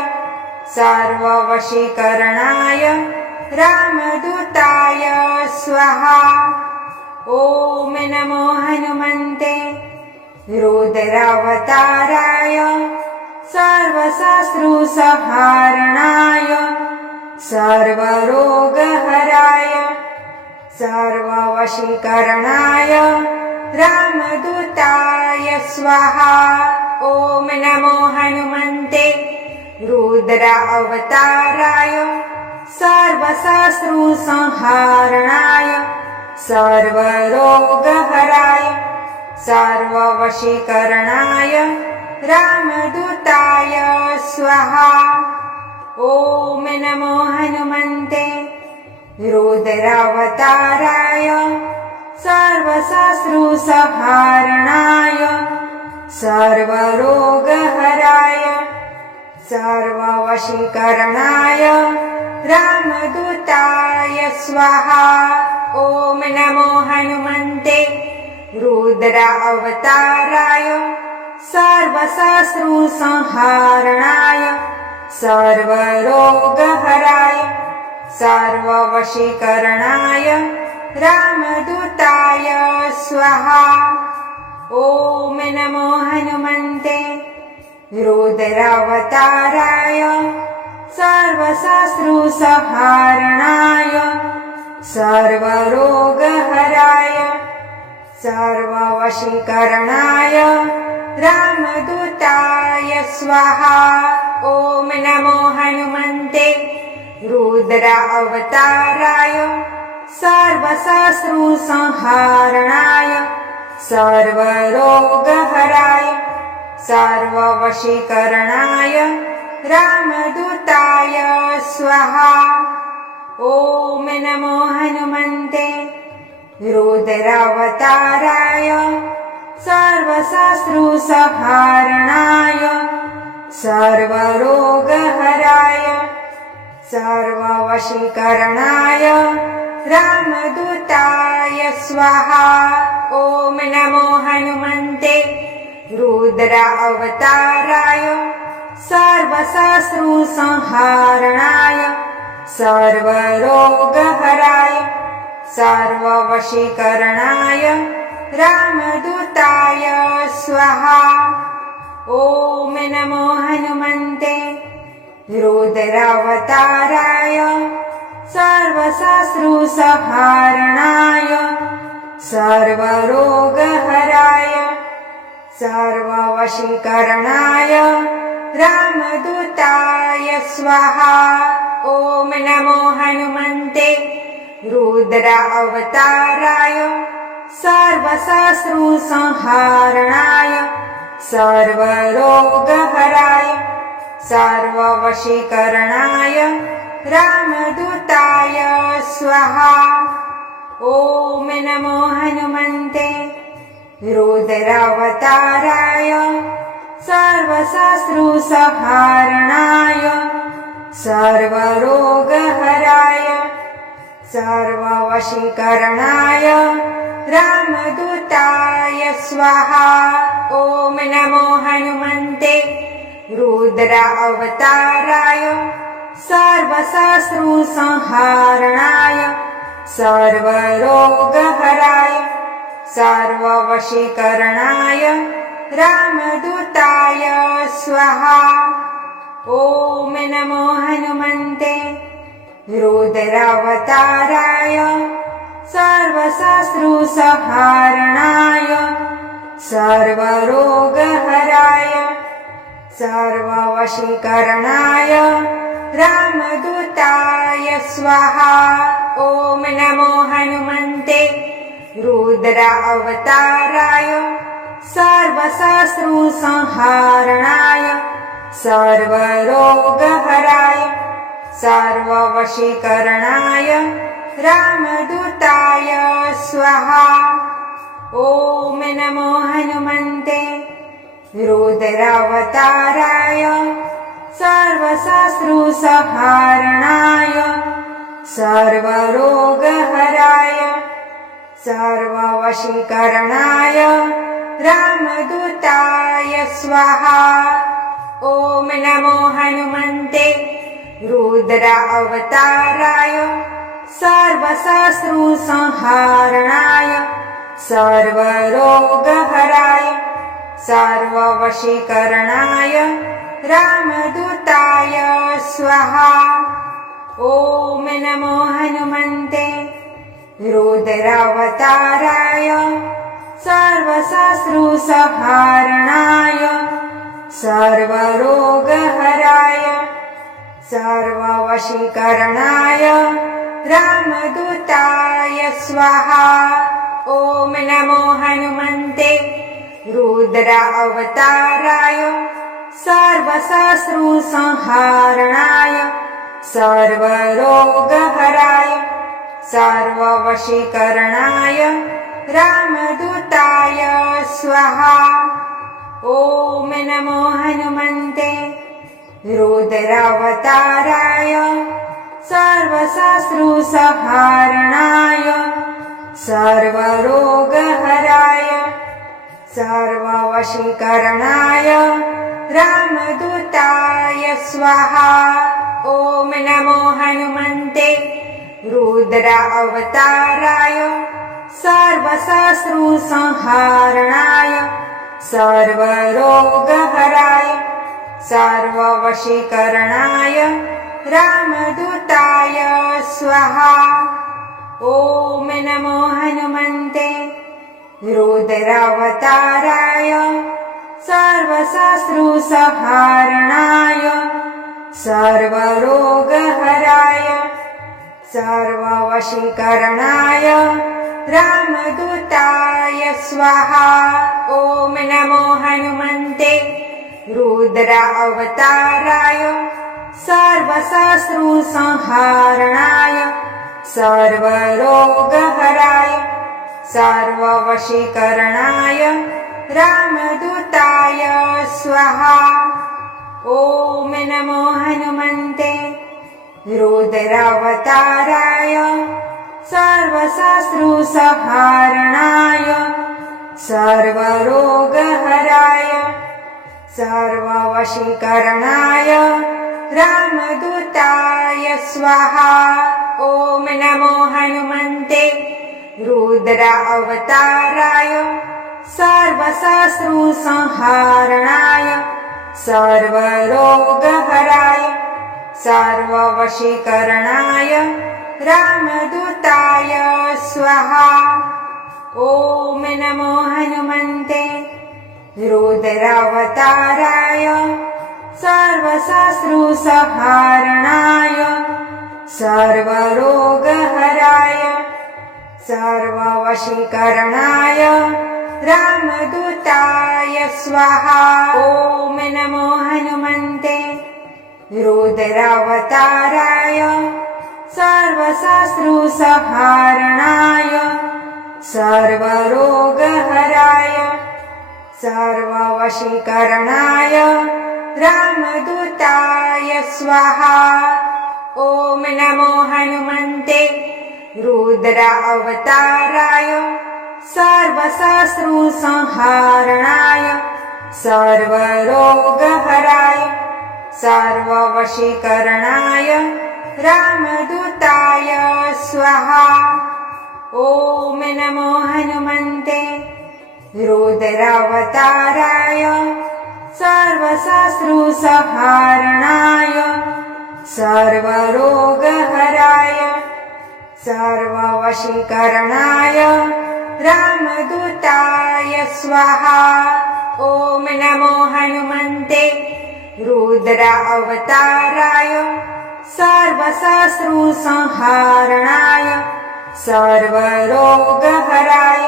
सर्ववशीकरणाय रामदूताय स्वाहा। ॐ नमो हनुमन्ते रुद्रावताराय सर्वशत्रुसंहारणाय सर्वरोगहराय सर्ववशीकरणाय रामदूताय स्वाहा। ॐ नमो हनुमन्ते रुद्र अवताराय सर्वशत्रुसंहारणाय सर्वरोगहराय सर्ववशीकरणाय रामदूताय स्वाहा। ॐ नमो हनुमन्ते रुद्रावताराय सर्वशत्रुसंहारणाय सर्वरोगहराय सर्ववशीकरणाय रामदूताय स्वाहा। ॐ नमो हनुमन्ते रुद्र अवताराय सर्वशत्रुसंहारणाय सर्वरोगहराय सर्ववशीकरणाय रामदूताय स्वाहा। ॐ नमो हनुमन्ते रुद्रावताराय सर्वशत्रुसंहारणाय सर्वरोगहराय सर्ववशीकरणाय रामदूताय स्वाहा। ॐ नमो हनुमन्ते रुद्र अवताराय सर्वशत्रुसंहारणाय सर्वरोगहराय सर्ववशीकरणाय रामदूताय स्वाहा। ॐ नमो हनुमन्ते रुद्रावताराय सर्वशत्रुसंहारणाय सर्वरोगहराय सर्ववशीकरणाय रामदूताय स्वाहा। ॐ नमो हनुमन्ते रुद्र अवताराय सर्वशत्रुसंहारणाय सर्वरोगहराय सर्ववशीकरणाय रामदूताय स्वाहा। ॐ नमो हनुमन्ते रुद्रावताराय सर्वशत्रुसंहारणाय सर्वरोगहराय सर्ववशीकरणाय रामदूताय स्वाहा। ॐ नमो हनुमन्ते रुद्र अवताराय सर्वशत्रुसंहारणाय सर्वरोगहराय सर्ववशीकरणाय रामदूताय स्वाहा। ॐ नमो हनुमन्ते रुद्रावताराय सर्वशत्रुसंहारणाय सर्वरोगहराय सर्ववशीकरणाय रामदूताय स्वाहा। ॐ नमो हनुमन्ते रुद्र अवताराय सर्वशत्रुसंहारणाय सर्वरोगहराय सर्ववशीकरणाय रामदूताय स्वाहा। ॐ नमो हनुमन्ते रुद्रावताराय सर्वशत्रुसंहारणाय सर्वरोगहराय सर्ववशीकरणाय रामदूताय स्वाहा। ॐ नमो हनुमन्ते रुद्र अवताराय सर्वशत्रुसंहारणाय सर्वरोगहराय सर्ववशीकरणाय रामदूताय स्वाहा। ॐ नमो हनुमन्ते रुद्रावताराय सर्वशत्रुसंहारणाय सर्वरोगहराय सर्ववशीकरणाय रामदूताय स्वाहा। ॐ नमो हनुमन्ते रुद्र अवताराय सर्वशत्रुसंहारणाय सर्वरोगहराय सर्ववशीकरणाय रामदूताय स्वाहा। ॐ नमो हनुमन्ते रुद्रावताराय सर्वशत्रुसंहारणाय सर्वरोगहराय सर्ववशीकरणाय रामदूताय स्वाहा। ॐ नमो हनुमन्ते रुद्रावताराय सर्वशत्रुसंहारणाय सर्वरोगहराय सर्ववशीकरणाय रामदूताय स्वाहा। ॐ नमो हनुमन्ते रुद्रावताराय सर्वशत्रुसंहारणाय सर्वरोगहराय सर्ववशीकरणाय रामदूताय स्वाहा। ॐ नमो हनुमन्ते रुद्रावताराय सर्वशत्रुसंहारणाय सर्वरोगहराय सर्ववशीकरणाय रामदूताय स्वाहा। ॐ नमो हनुमन्ते रुद्रावताराय सर्वशत्रुसंहारणाय सर्वरोगहराय सर्ववशीकरणाय रामदूताय स्वाहा। ॐ नमो हनुमन्ते रुद्रावताराय सर्वशत्रुसंहारणाय सर्वरोगहराय सर्ववशीकरणाय रामदूताय स्वाहा। ॐ नमो हनुमन्ते रुद्रावताराय सर्वशत्रुसंहारणाय सर्वरोगहराय सर्ववशीकरणाय रामदूताय स्वाहा। ॐ नमो हनुमन्ते रुद्रावताराय सर्वशत्रुसंहारणाय सर्वरोगहराय सर्ववशीकरणाय रामदूताय स्वाहा। ॐ नमो हनुमन्ते रुद्रावताराय सर्वशत्रुसंहारणाय सर्वरोगहराय सर्ववशीकरणाय रामदूताय स्वाहा। ॐ नमो हनुमन्ते रुद्रावताराय सर्वशत्रुसंहारणाय सर्वरोगहराय सर्ववशीकरणाय रामदूताय स्वाहा। ॐ नमो हनुमन्ते रुद्रावताराय सर्वशत्रुसंहारणाय सर्वरोगहराय सर्ववशीकरणाय रामदूताय स्वाहा। ॐ नमो हनुमन्ते रुद्रावताराय सर्वशत्रुसंहारणाय सर्वरोगहराय सर्ववशीकरणाय रामदूताय स्वाहा। ॐ नमो हनुमन्ते रुद्रावताराय सर्वशत्रुसंहारणाय सर्वरोगहराय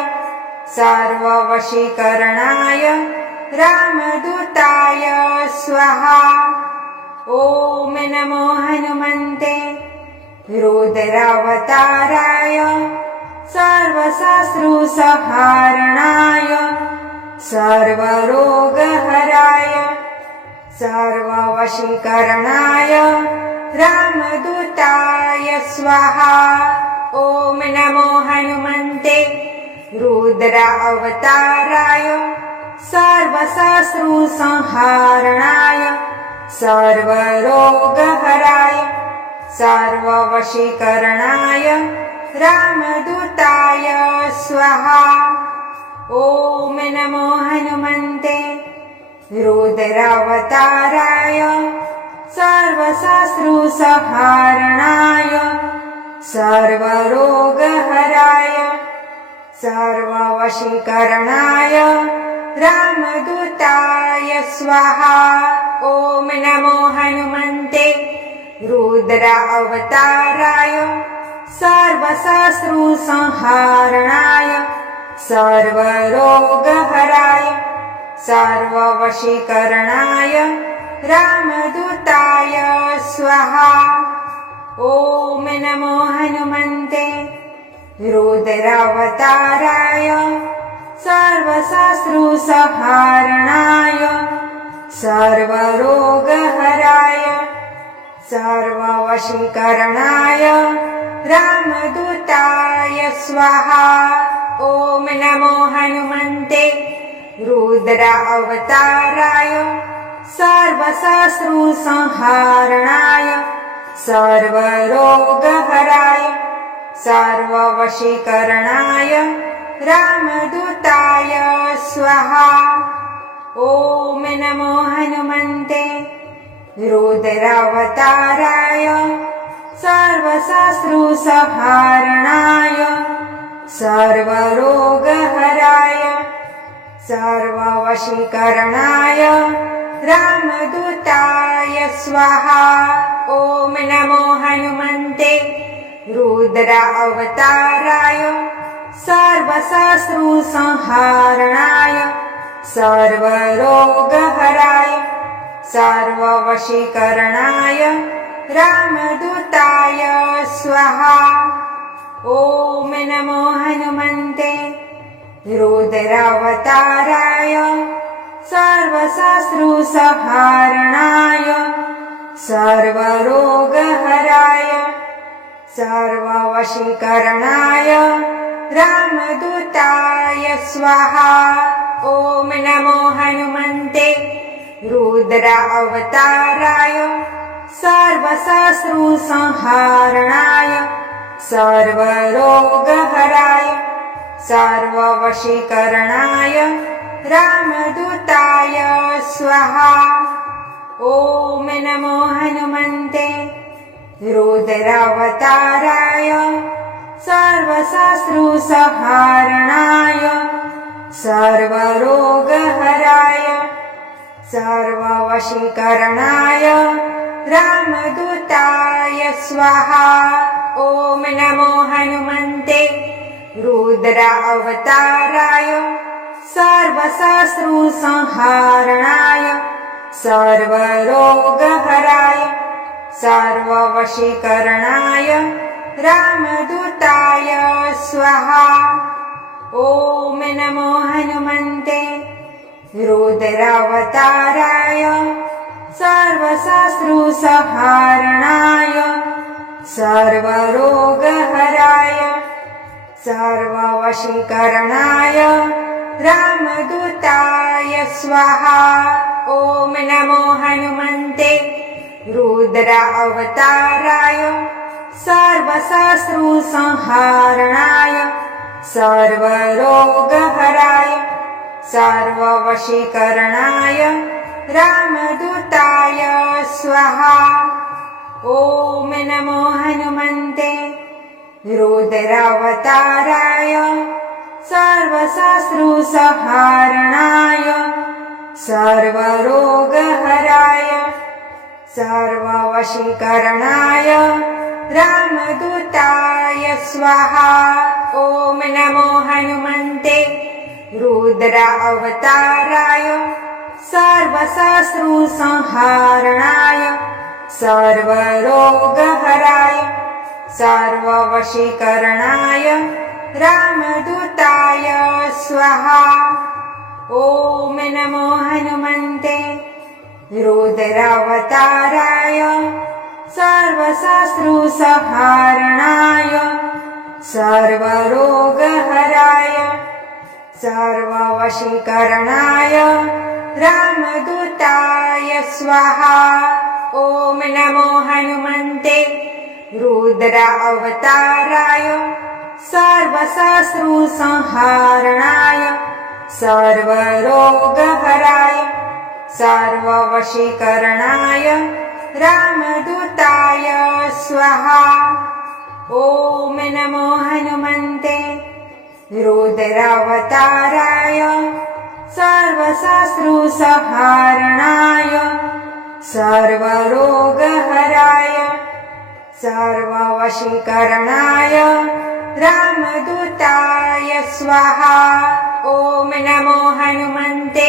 सर्ववशीकरणाय रामदूताय स्वाहा। ॐ नमो हनुमन्ते रुद्रावताराय सर्वशत्रुसंहारणाय सर्वरोगहराय सर्ववशीकरणाय रामदूताय स्वाहा। ॐ नमो हनुमन्ते रुद्रावताराय सर्वशत्रुसंहारणाय सर्वरोगहराय सर्ववशीकरणाय रामदूताय स्वाहा। ॐ नमो हनुमन्ते रुद्रावताराय सर्वशत्रुसंहारणाय सर्वशत्रुसंहारणाय सर्वरोगहराय सर्ववशीकरणाय रामदूताय स्वाहा। ॐ नमो हनुमन्ते रुद्र अवताराय सर्वशत्रुसंहारणाय सर्वरोगहराय सर्ववशीकरणाय रामदूताय स्वाहा। ॐ नमो हनुमन्ते रुद्रावताराय सर्वशत्रुसंहारणाय सर्वरोगहराय सर्ववशीकरणाय रामदूताय स्वाहा। ॐ नमो हनुमन्ते रुद्र अवताराय सर्वशत्रुसंहारणाय सर्वरोगहराय सर्ववशीकरणाय रामदूताय स्वाहा। ॐ नमो हनुमन्ते रुद्रावताराय सर्वशत्रुसंहारणाय सर्वरोगहराय सर्ववशीकरणाय रामदूताय स्वाहा। ॐ नमो हनुमन्ते रुद्र अवताराय सर्वशत्रुसंहारणाय सर्वरोगहराय सर्ववशीकरणाय रामदूताय स्वाहा। ॐ नमो हनुमन्ते रुद्रावताराय सर्वशत्रुसंहारणाय सर्वरोगहराय सर्ववशीकरणाय रामदूताय स्वाहा। ॐ नमो हनुमन्ते रुद्र अवताराय सर्वशत्रुसंहारणाय सर्वरोगहराय सर्ववशीकरणाय रामदूताय स्वाहा। ॐ नमो हनुमन्ते रुद्रावताराय सर्वशत्रुसंहारणाय सर्वरोगहराय सर्ववशीकरणाय रामदूताय स्वाहा। ॐ नमो हनुमन्ते रुद्र अवताराय सर्वशत्रुसंहारणाय सर्वरोगहराय सर्ववशीकरणाय रामदूताय स्वाहा। ॐ नमो हनुमन्ते रुद्रावताराय सर्वशत्रुसंहारणाय सर्वरोगहराय सर्ववशीकरणाय रामदूताय स्वाहा। ॐ नमो हनुमन्ते रुद्र अवताराय सर्वशत्रुसंहारणाय सर्वरोगहराय सर्ववशीकरणाय रामदूताय स्वाहा। ॐ नमो हनुमन्ते रुद्रावताराय सर्वशत्रुसंहारणाय सर्वरोगहराय सर्ववशीकरणाय रामदूताय स्वाहा। ॐ नमो हनुमन्ते रुद्र अवताराय सर्वशत्रुसंहारणाय सर्वरोगहराय सर्ववशीकरणाय रामदूताय स्वाहा। ॐ नमो हनुमन्ते रुद्रावताराय सर्वशत्रुसंहारणाय सर्वरोगहराय सर्ववशीकरणाय रामदूताय स्वाहा। ॐ नमो हनुमन्ते रुद्र अवताराय सर्वशत्रुसंहारणाय सर्वरोगहराय सर्ववशीकरणाय रामदूताय स्वाहा ॐ नमो हनुमन्ते रुद्रावताराय सर्वशत्रुसंहारणाय सर्वरोगहराय सर्ववशीकरणाय रामदूताय स्वाहा ॐ नमो हनुमन्ते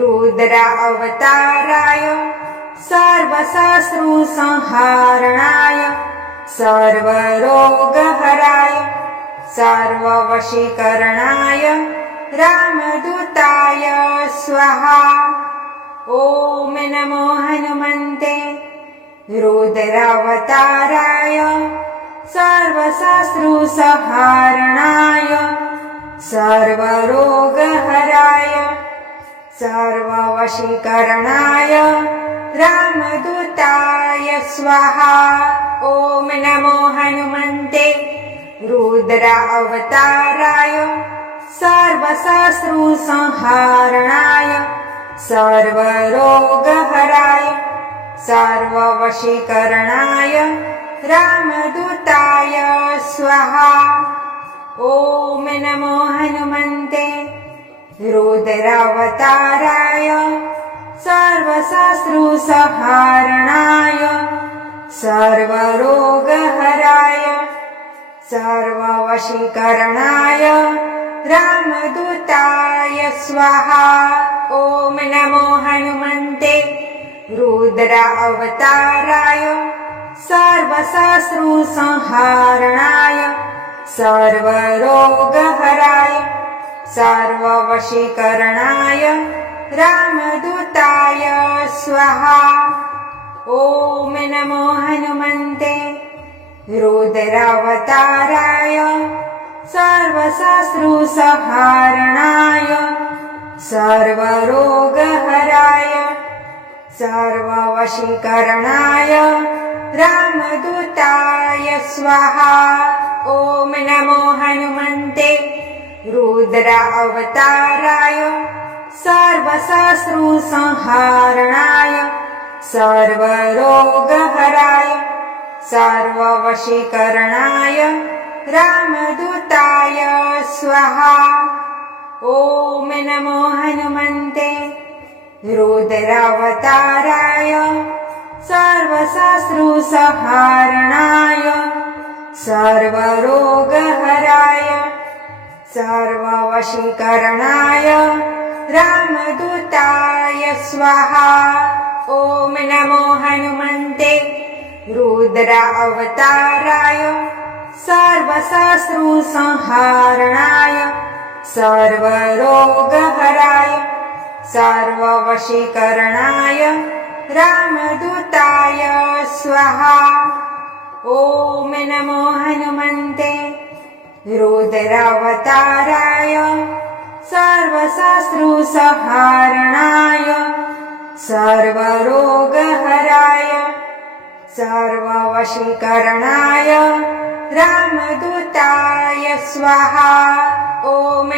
रुद्रावताराय सर्वशत्रुसंहारणाय सर्वरोगहराय सर्ववशीकरणाय रामदूताय स्वाहा ॐ नमो हनुमन्ते रुद्रावताराय सर्वशत्रुसंहारणाय सर्वरोगहराय सर्ववशीकरणाय रामदूताय स्वाहा ॐ नमो हनुमन्ते रुद्रावताराय सर्वशत्रुसंहारणाय सर्वरोगहराय सर्ववशीकरणाय रामदूताय स्वाहा ॐ नमो हनुमन्ते रुद्रावताराय सर्वशत्रुसंहारणाय सर्वरोगहराय सर्ववशीकरणाय रामदूताय स्वाहा ॐ नमो हनुमन्ते रुद्रावताराय सर्वशत्रुसंहारणाय सर्वरोगहराय सर्ववशीकरणाय रामदूताय स्वाहा ॐ नमो हनुमन्ते रुद्रावताराय सर्वशत्रुसंहारणाय सर्वरोगहराय सर्ववशीकरणाय रामदूताय स्वाहा ॐ नमो हनुमन्ते रुद्रावताराय सर्वशत्रुसंहारणाय सर्वरोगहराय सर्ववशीकरणाय रामदूताय स्वाहा ॐ नमो हनुमन्ते रुद्रावताराय सर्वशत्रुसंहारणाय सर्वरोगहराय सर्ववशीकरणाय रामदूताय स्वाहा ॐ नमो हनुमन्ते रुद्रावताराय सर्वशत्रुसंहारणाय सर्वरोगहराय सर्ववशीकरणाय रामदूताय स्वाहा ॐ नमो हनुमन्ते रुद्रावताराय सर्वशत्रुसंहारणाय सर्वरोगहराय सर्ववशीकरणाय रामदूताय स्वाहा ॐ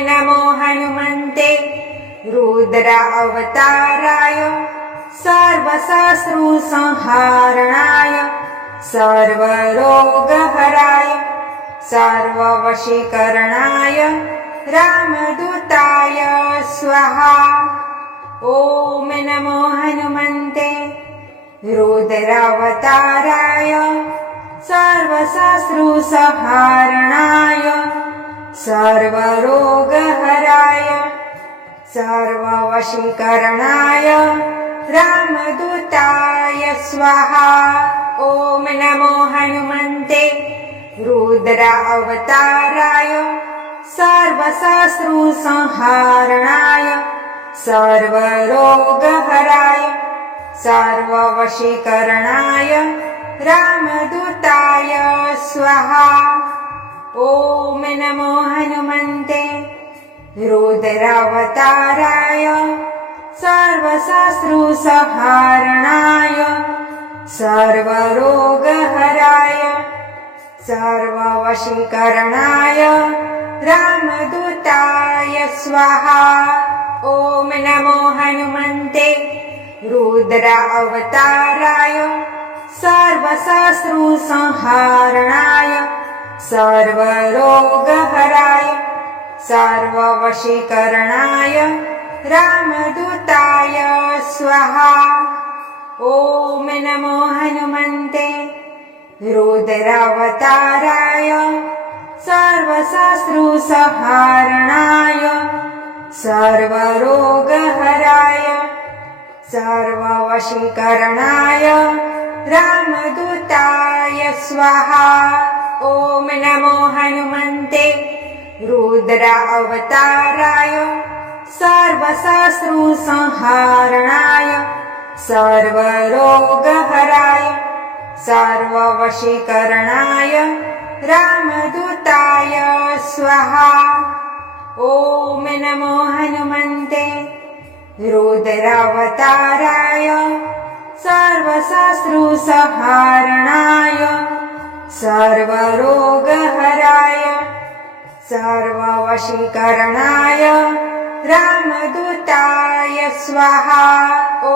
नमो हनुमन्ते रुद्रावताराय सर्वशत्रुसंहारणाय सर्वरोगहराय सर्ववशीकरणाय रामदूताय स्वाहा ॐ नमो हनुमन्ते रुद्रावताराय सर्वशत्रुसंहारणाय सर्वरोगहराय सर्ववशीकरणाय रामदूताय स्वाहा ॐ नमो हनुमन्ते रुद्रावताराय सर्वशत्रुसंहारणाय सर्वरोगहराय सर्ववशीकरणाय रामदूताय स्वाहा ॐ नमो हनुमन्ते रुद्रावताराय सर्वशत्रुसंहारणाय सर्वरोगहराय सर्ववशीकरणाय रामदूताय स्वाहा ॐ नमो हनुमन्ते रुद्रावताराय सर्वशत्रुसंहारणाय सर्वशत्रुसंहारणाय सर्वरोगहराय सर्ववशीकरणाय रामदूताय स्वाहा। ॐ नमो हनुमन्ते रुद्रावताराय सर्वशत्रुसंहारणाय सर्वरोगहराय सर्ववशीकरणाय रामदूताय स्वाहा। ॐ नमो हनुमन्ते रुद्रावताराय सर्वशत्रुसंहारणाय सर्वरोगहराय सर्ववशीकरणाय रामदूताय स्वाहा। ॐ नमो हनुमन्ते रुद्रावताराय सर्वशत्रुसंहारणाय सर्वरोगहराय सर्ववशीकरणाय रामदूताय स्वाहा। ॐ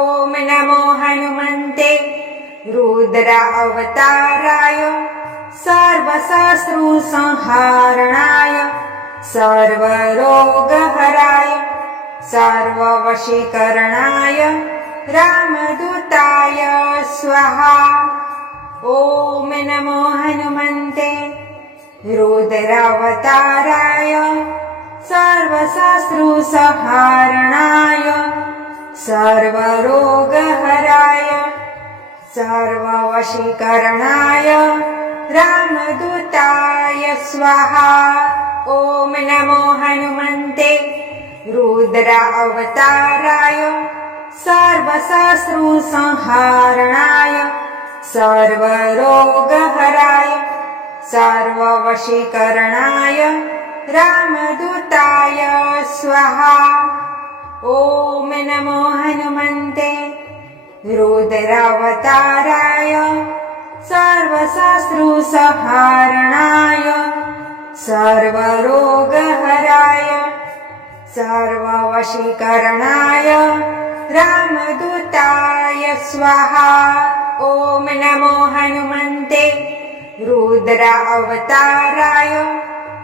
नमो हनुमन्ते रुद्रावताराय सर्वशत्रुसंहारणाय सर्वरोगहराय सर्ववशीकरणाय रामदूताय स्वाहा। ॐ नमो हनुमन्ते रुद्रावताराय सर्वशत्रुसंहारणाय सर्वरोगहराय सर्ववशीकरणाय रामदूताय स्वाहा। ॐ नमो हनुमन्ते रुद्रावताराय सर्वशत्रुसंहारणाय सर्वरोगहराय सर्ववशीकरणाय रामदूताय स्वाहा। ॐ नमो हनुमन्ते रुद्रावताराय सर्वशत्रुसंहारणाय सर्वरोगहराय सर्ववशीकरणाय रामदूताय स्वाहा। ॐ नमो हनुमन्ते रुद्रावताराय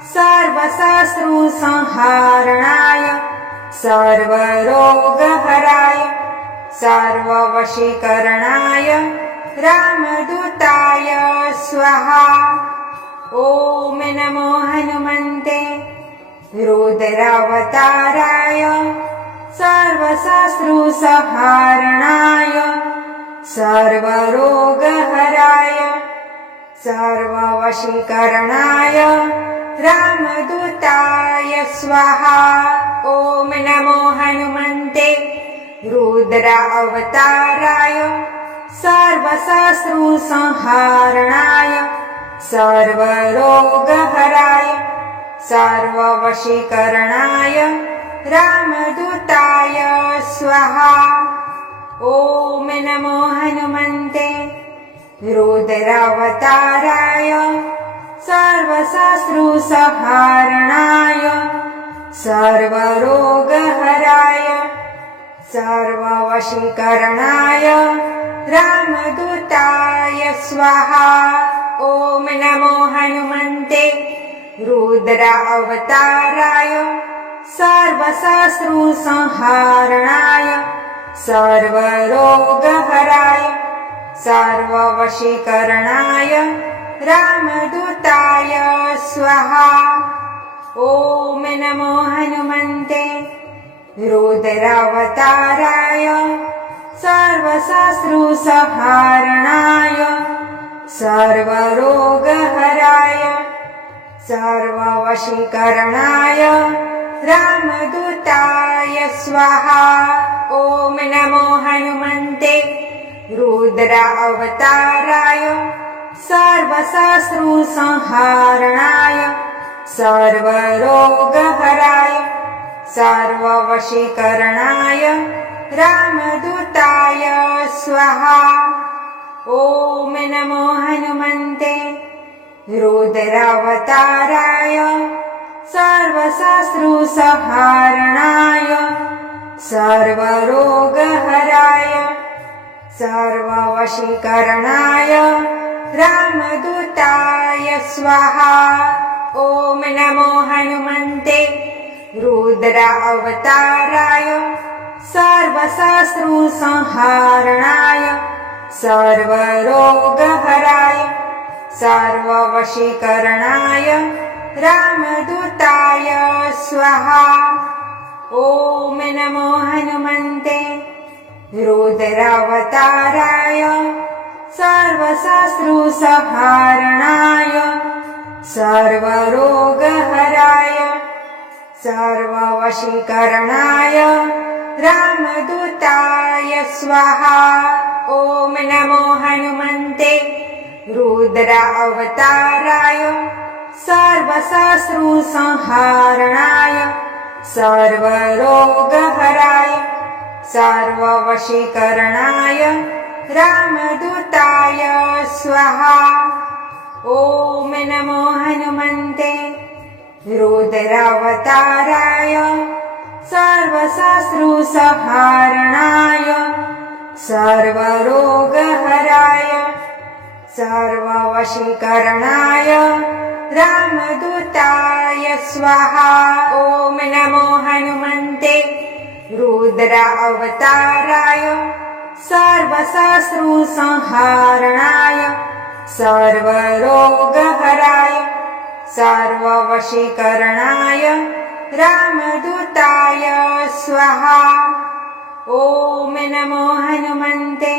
सर्वशत्रुसंहारणाय सर्वरोगहराय सर्ववशीकरणाय रामदूताय स्वाहा। ॐ नमो हनुमन्ते रुद्रावताराय सर्वशत्रुसंहारणाय सर्वरोगहराय सर्ववशीकरणाय रामदूताय स्वाहा। ॐ नमो हनुमन्ते रुद्रावताराय सर्वशत्रुसंहारणाय सर्वरोगहराय सर्ववशीकरणाय रामदूताय स्वाहा। ॐ नमो हनुमन्ते रुद्रावताराय सर्वशत्रुसंहारणाय सर्वरोगहराय सर्ववशीकरणाय रामदूताय स्वाहा। ॐ नमो हनुमन्ते रुद्रावताराय सर्वशत्रुसंहारणाय सर्वरोगहराय सर्ववशीकरणाय रामदूताय स्वाहा। ॐ नमो हनुमन्ते रुद्रावताराय सर्वशत्रुसंहारणाय सर्वरोगहराय सर्ववशीकरणाय रामदूताय स्वाहा। ॐ नमो हनुमन्ते रुद्रावताराय सर्वशत्रुसंहारणाय सर्वरोगहराय सर्ववशीकरणाय रामदूताय स्वाहा। ॐ नमो हनुमन्ते रुद्रावताराय सर्वशत्रुसंहारणाय सर्वरोगहराय सर्ववशीकरणाय रामदूताय स्वाहा। ॐ नमो हनुमन्ते रुद्र अवताराय सर्वशत्रुसंहारणाय सर्वरोगहराय सर्ववशीकरणाय रामदूताय स्वाहा। ॐ नमो हनुमन्ते रुद्रावताराय सर्वशत्रुसंहारणाय सर्वरोगहराय सर्ववशीकरणाय रामदूताय स्वाहा। ॐ नमो हनुमन्ते रुद्र अवताराय सर्वशत्रुसंहारणाय सर्वरोगहराय सर्ववशीकरणाय रामदूताय स्वाहा। ॐ नमो हनुमन्ते रुद्रावताराय सर्वशत्रुसंहारणाय सर्वरोगहराय सर्ववशीकरणाय रामदूताय स्वाहा। ॐ नमो हनुमन्ते रुद्र अवताराय सर्वशत्रुसंहारणाय सर्वरोगहराय सर्ववशीकरणाय रामदूताय स्वाहा। ॐ नमो हनुमन्ते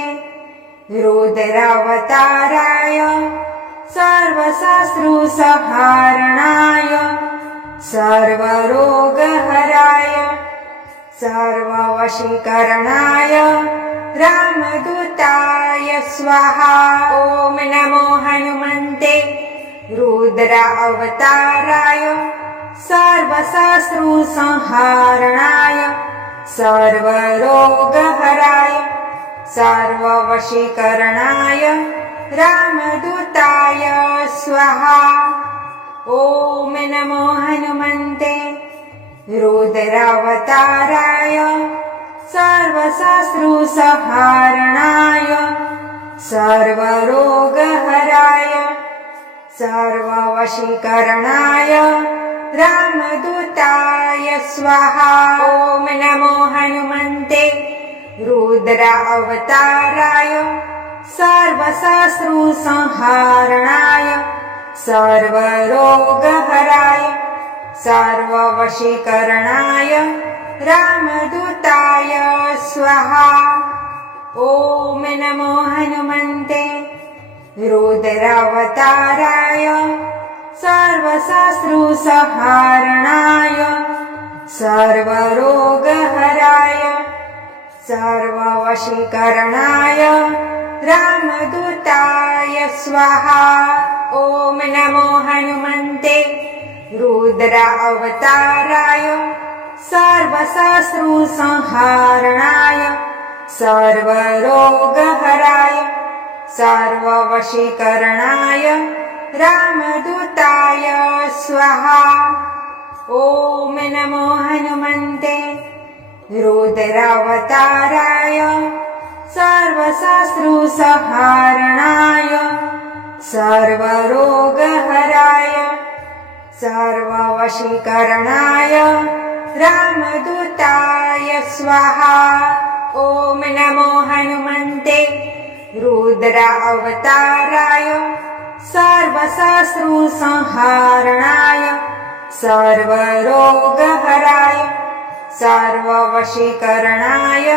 रुद्रावताराय सर्वशत्रुसंहारणाय सर्वरोगहराय सर्ववशीकरणाय रामदूताय स्वाहा। ॐ नमो हनुमन्ते रुद्र अवताराय सर्वशत्रुसंहारणाय सर्वरोगहराय सर्ववशीकरणाय रामदूताय स्वाहा। ॐ नमो हनुमन्ते रुद्रावताराय सर्वशत्रुसंहारणाय सर्वरोगहराय सर्ववशीकरणाय रामदूताय स्वाहा। ॐ नमो हनुमन्ते रुद्र अवताराय सर्वशत्रुसंहारणाय सर्वरोगहराय सर्ववशीकरणाय रामदूताय स्वाहा। ॐ नमो हनुमन्ते रुद्रावताराय सर्वशत्रुसंहारणाय सर्वरोगहराय सर्ववशीकरणाय रामदूताय स्वाहा। ॐ नमो हनुमन्ते रुद्र अवताराय सर्वशत्रुसंहारणाय सर्वरोगहराय सर्ववशीकरणाय रामदूताय स्वाहा। ॐ नमो हनुमन्ते रुद्रावताराय सर्वशत्रुसंहारणाय सर्वरोगहराय सर्ववशीकरणाय रामदूताय स्वाहा। ॐ नमो हनुमन्ते रुद्र अवताराय सर्वशत्रुसंहारणाय सर्वरोगहराय सर्ववशीकरणाय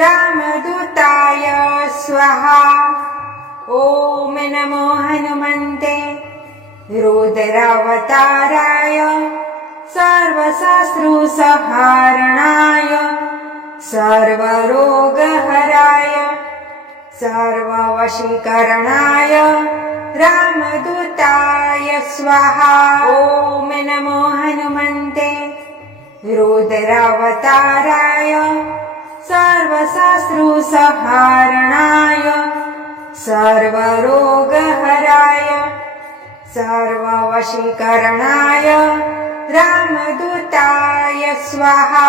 रामदूताय स्वाहा। ॐ नमो हनुमन्ते रुद्रावताराय सर्वशत्रुसंहारणाय सर्वरोगहराय सर्ववशीकरणाय रामदूताय स्वाहा। ॐ नमो हनुमन्ते रुद्रावताराय सर्वशत्रुसंहारणाय सर्वरोगहराय सर्ववशीकरणाय रामदूताय स्वाहा।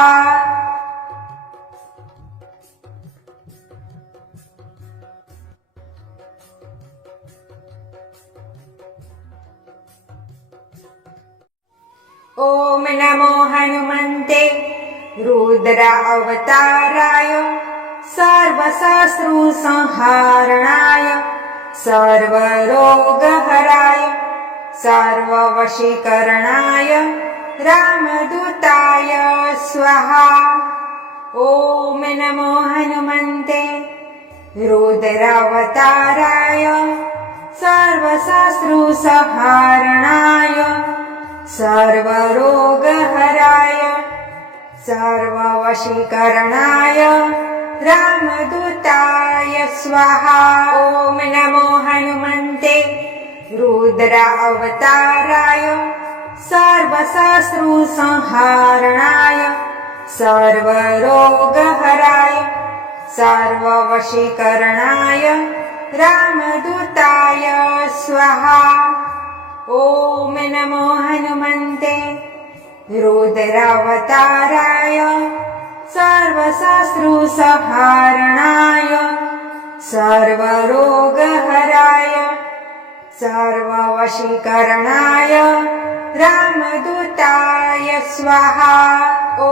ॐ नमो हनुमन्ते रुद्र अवताराय सर्वशत्रुसंहारणाय सर्वरोगहराय सर्ववशीकरणाय रामदूताय स्वाहा। ॐ नमो हनुमन्ते रुद्रावताराय सर्वशत्रुसंहारणाय सर्वरोगहराय सर्ववशीकरणाय रामदूताय स्वाहा। ॐ नमो हनुमन्ते रुद्र अवताराय सर्वशत्रुसंहारणाय सर्वरोगहराय सर्ववशीकरणाय रामदूताय स्वाहा। ॐ नमो हनुमन्ते रुद्रावताराय सर्वशत्रुसंहारणाय सर्वरोगहराय सर्ववशीकरणाय रामदूताय स्वाहा। ॐ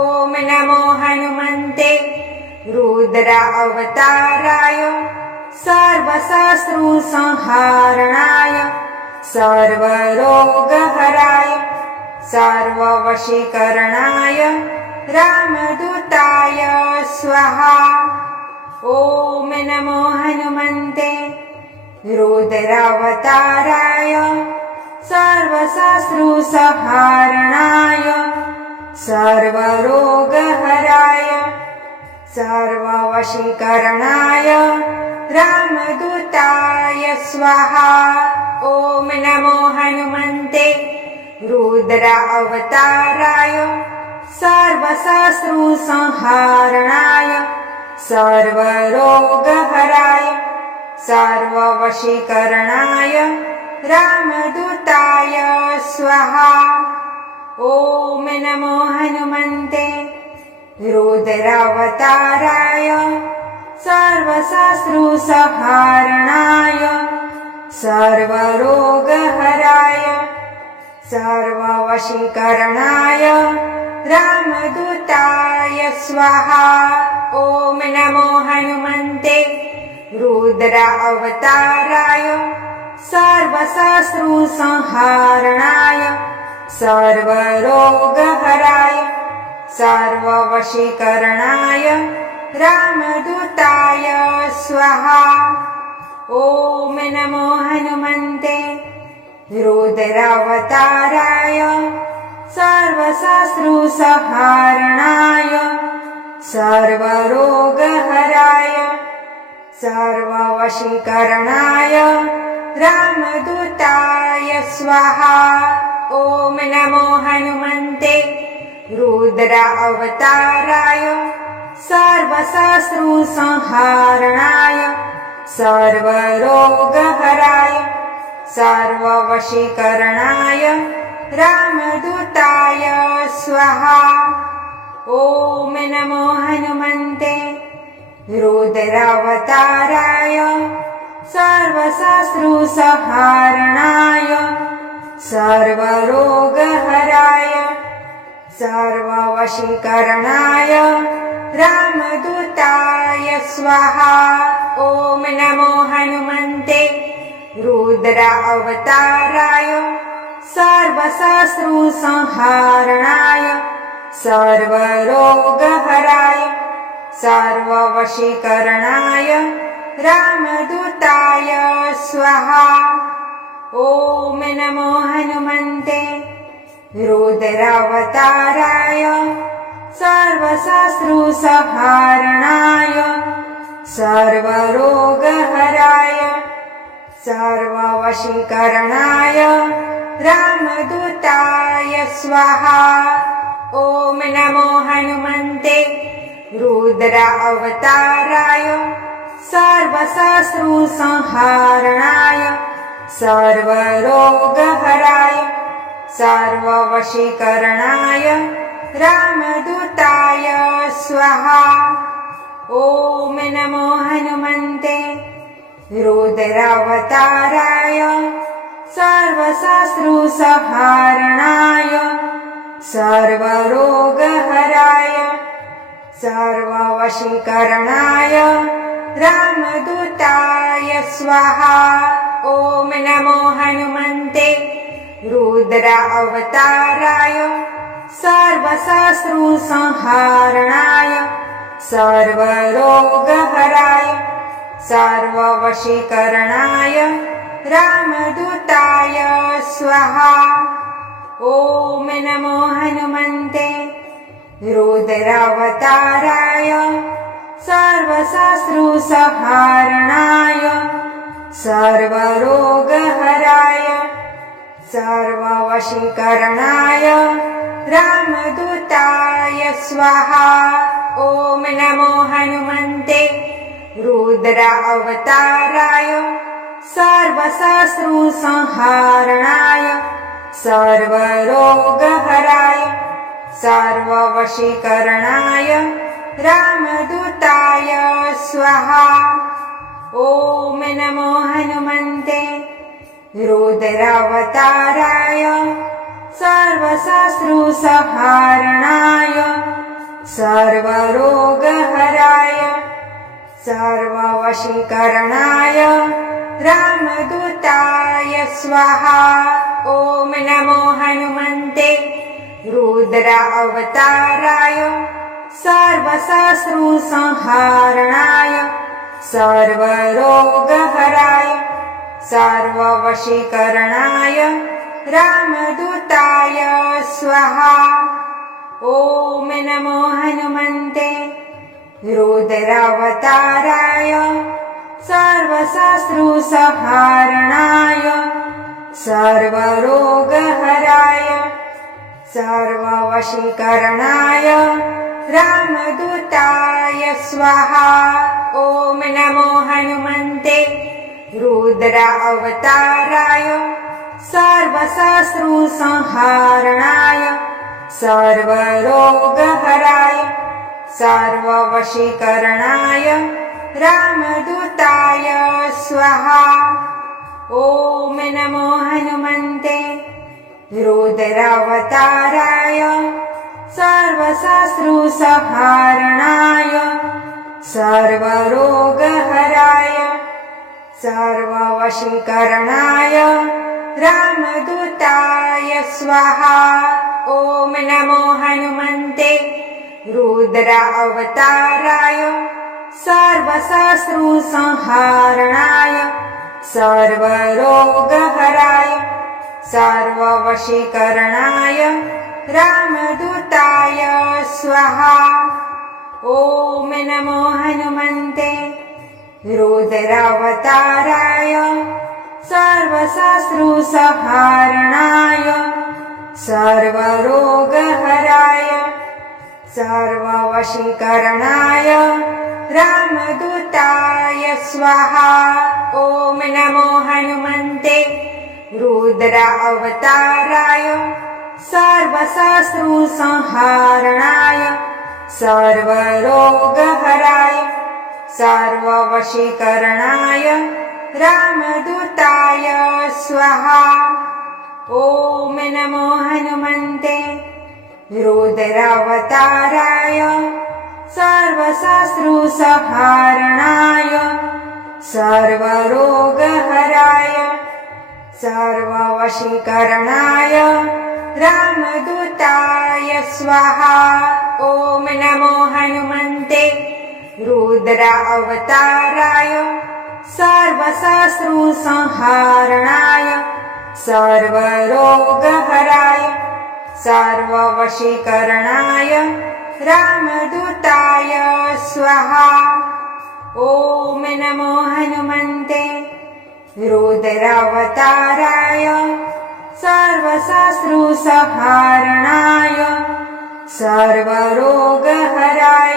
नमो हनुमन्ते रुद्र अवताराय सर्वशत्रुसंहारणाय सर्वरोगहराय सर्ववशीकरणाय रामदूताय स्वाहा। ॐ नमो हनुमन्ते रुद्रावताराय सर्वशत्रुसंहारणाय सर्वरोगहराय सर्ववशीकरणाय रामदूताय स्वाहा। ॐ नमो हनुमन्ते रुद्र अवताराय सर्वशत्रुसंहारणाय सर्वरोगहराय सर्ववशीकरणाय रामदूताय स्वाहा। ॐ नमो हनुमन्ते रुद्रावताराय सर्वशत्रुसंहारणाय सर्वरोगहराय सर्ववशीकरणाय रामदूताय स्वाहा। ॐ नमो हनुमन्ते रुद्र अवताराय सर्वशत्रुसंहारणाय सर्वरोगहराय सर्ववशीकरणाय रामदूताय स्वाहा। ॐ नमो हनुमन्ते रुद्रावताराय सर्वशत्रुसंहारणाय सर्वरोगहराय सर्ववशीकरणाय रामदूताय स्वाहा। ॐ नमो हनुमन्ते रुद्र अवताराय सर्वशत्रुसंहारणाय सर्वरोगहराय सर्ववशीकरणाय रामदूताय स्वाहा। ॐ नमो हनुमन्ते रुद्रावताराय सर्वशत्रुसंहारणाय सर्वरोगहराय सर्ववशीकरणाय रामदूताय स्वाहा। ॐ नमो हनुमन्ते रुद्र अवताराय सर्वशत्रुसंहारणाय सर्वरोगहराय सर्ववशीकरणाय रामदूताय स्वाहा। ॐ नमो हनुमन्ते रुद्रावताराय सर्वशत्रुसंहारणाय सर्वरोगहराय सर्ववशीकरणाय रामदूताय स्वाहा। ॐ नमो हनुमन्ते रुद्र अवताराय सर्वशत्रुसंहारणाय सर्वरोगहराय सर्ववशीकरणाय रामदूताय स्वाहा। ॐ नमो हनुमन्ते रुद्रावताराय सर्वशत्रुसंहारणाय सर्वरोगहराय सर्ववशीकरणाय रामदूताय स्वाहा। ॐ नमो हनुमन्ते रुद्र अवताराय सर्वशत्रुसंहारणाय सर्वरोगहराय सर्ववशीकरणाय रामदूताय स्वाहा। ॐ नमो हनुमन्ते रुद्रावताराय सर्वशत्रुसंहारणाय सर्वरोगहराय सर्ववशीकरणाय रामदूताय स्वाहा। ॐ नमो हनुमन्ते रुद्र अवताराय सर्वशत्रुसंहारणाय सर्वरोगहराय सर्ववशीकरणाय रामदूताय स्वाहा। ॐ नमो हनुमन्ते रुद्रावताराय सर्वशत्रुसंहारणाय सर्वरोगहराय सर्ववशीकरणाय रामदूताय स्वाहा। ॐ नमो हनुमन्ते रुद्र अवताराय सर्वशत्रुसंहारणाय सर्वरोगहराय सर्ववशीकरणाय रामदूताय स्वाहा। ॐ नमो हनुमन्ते रुद्रावताराय सर्वशत्रुसंहारणाय सर्वरोगहराय सर्ववशीकरणाय रामदूताय स्वाहा। ॐ नमो हनुमन्ते रुद्र अवताराय सर्वशत्रुसंहारणाय सर्वरोगहराय सर्ववशीकरणाय रामदूताय स्वाहा। ॐ नमो हनुमन्ते रुद्रावताराय सर्वशत्रुसंहारणाय सर्वरोगहराय सर्ववशीकरणाय रामदूताय स्वाहा। ॐ नमो हनुमन्ते रुद्र अवताराय सर्वशत्रुसंहारणाय सर्वरोगहराय सर्ववशीकरणाय रामदूताय स्वाहा। ॐ नमो हनुमन्ते रुद्रावताराय सर्वशत्रुसंहारणाय सर्वरोगहराय सर्ववशीकरणाय रामदूताय स्वाहा। ॐ नमो हनुमन्ते रुद्र अवताराय सर्वशत्रुसंहारणाय सर्वरोगहराय सर्ववशीकरणाय रामदूताय स्वाहा। ॐ नमो हनुमन्ते रुद्रावताराय सर्वशत्रुसंहारणाय सर्वरोगहराय सर्ववशीकरणाय रामदूताय स्वाहा। ॐ नमो हनुमन्ते रुद्र अवताराय सर्वशत्रुसंहारणाय सर्वरोगहराय सर्ववशीकरणाय रामदूताय स्वाहा। ॐ नमो हनुमन्ते रुद्रावताराय सर्वशत्रुसंहारणाय सर्वरोगहराय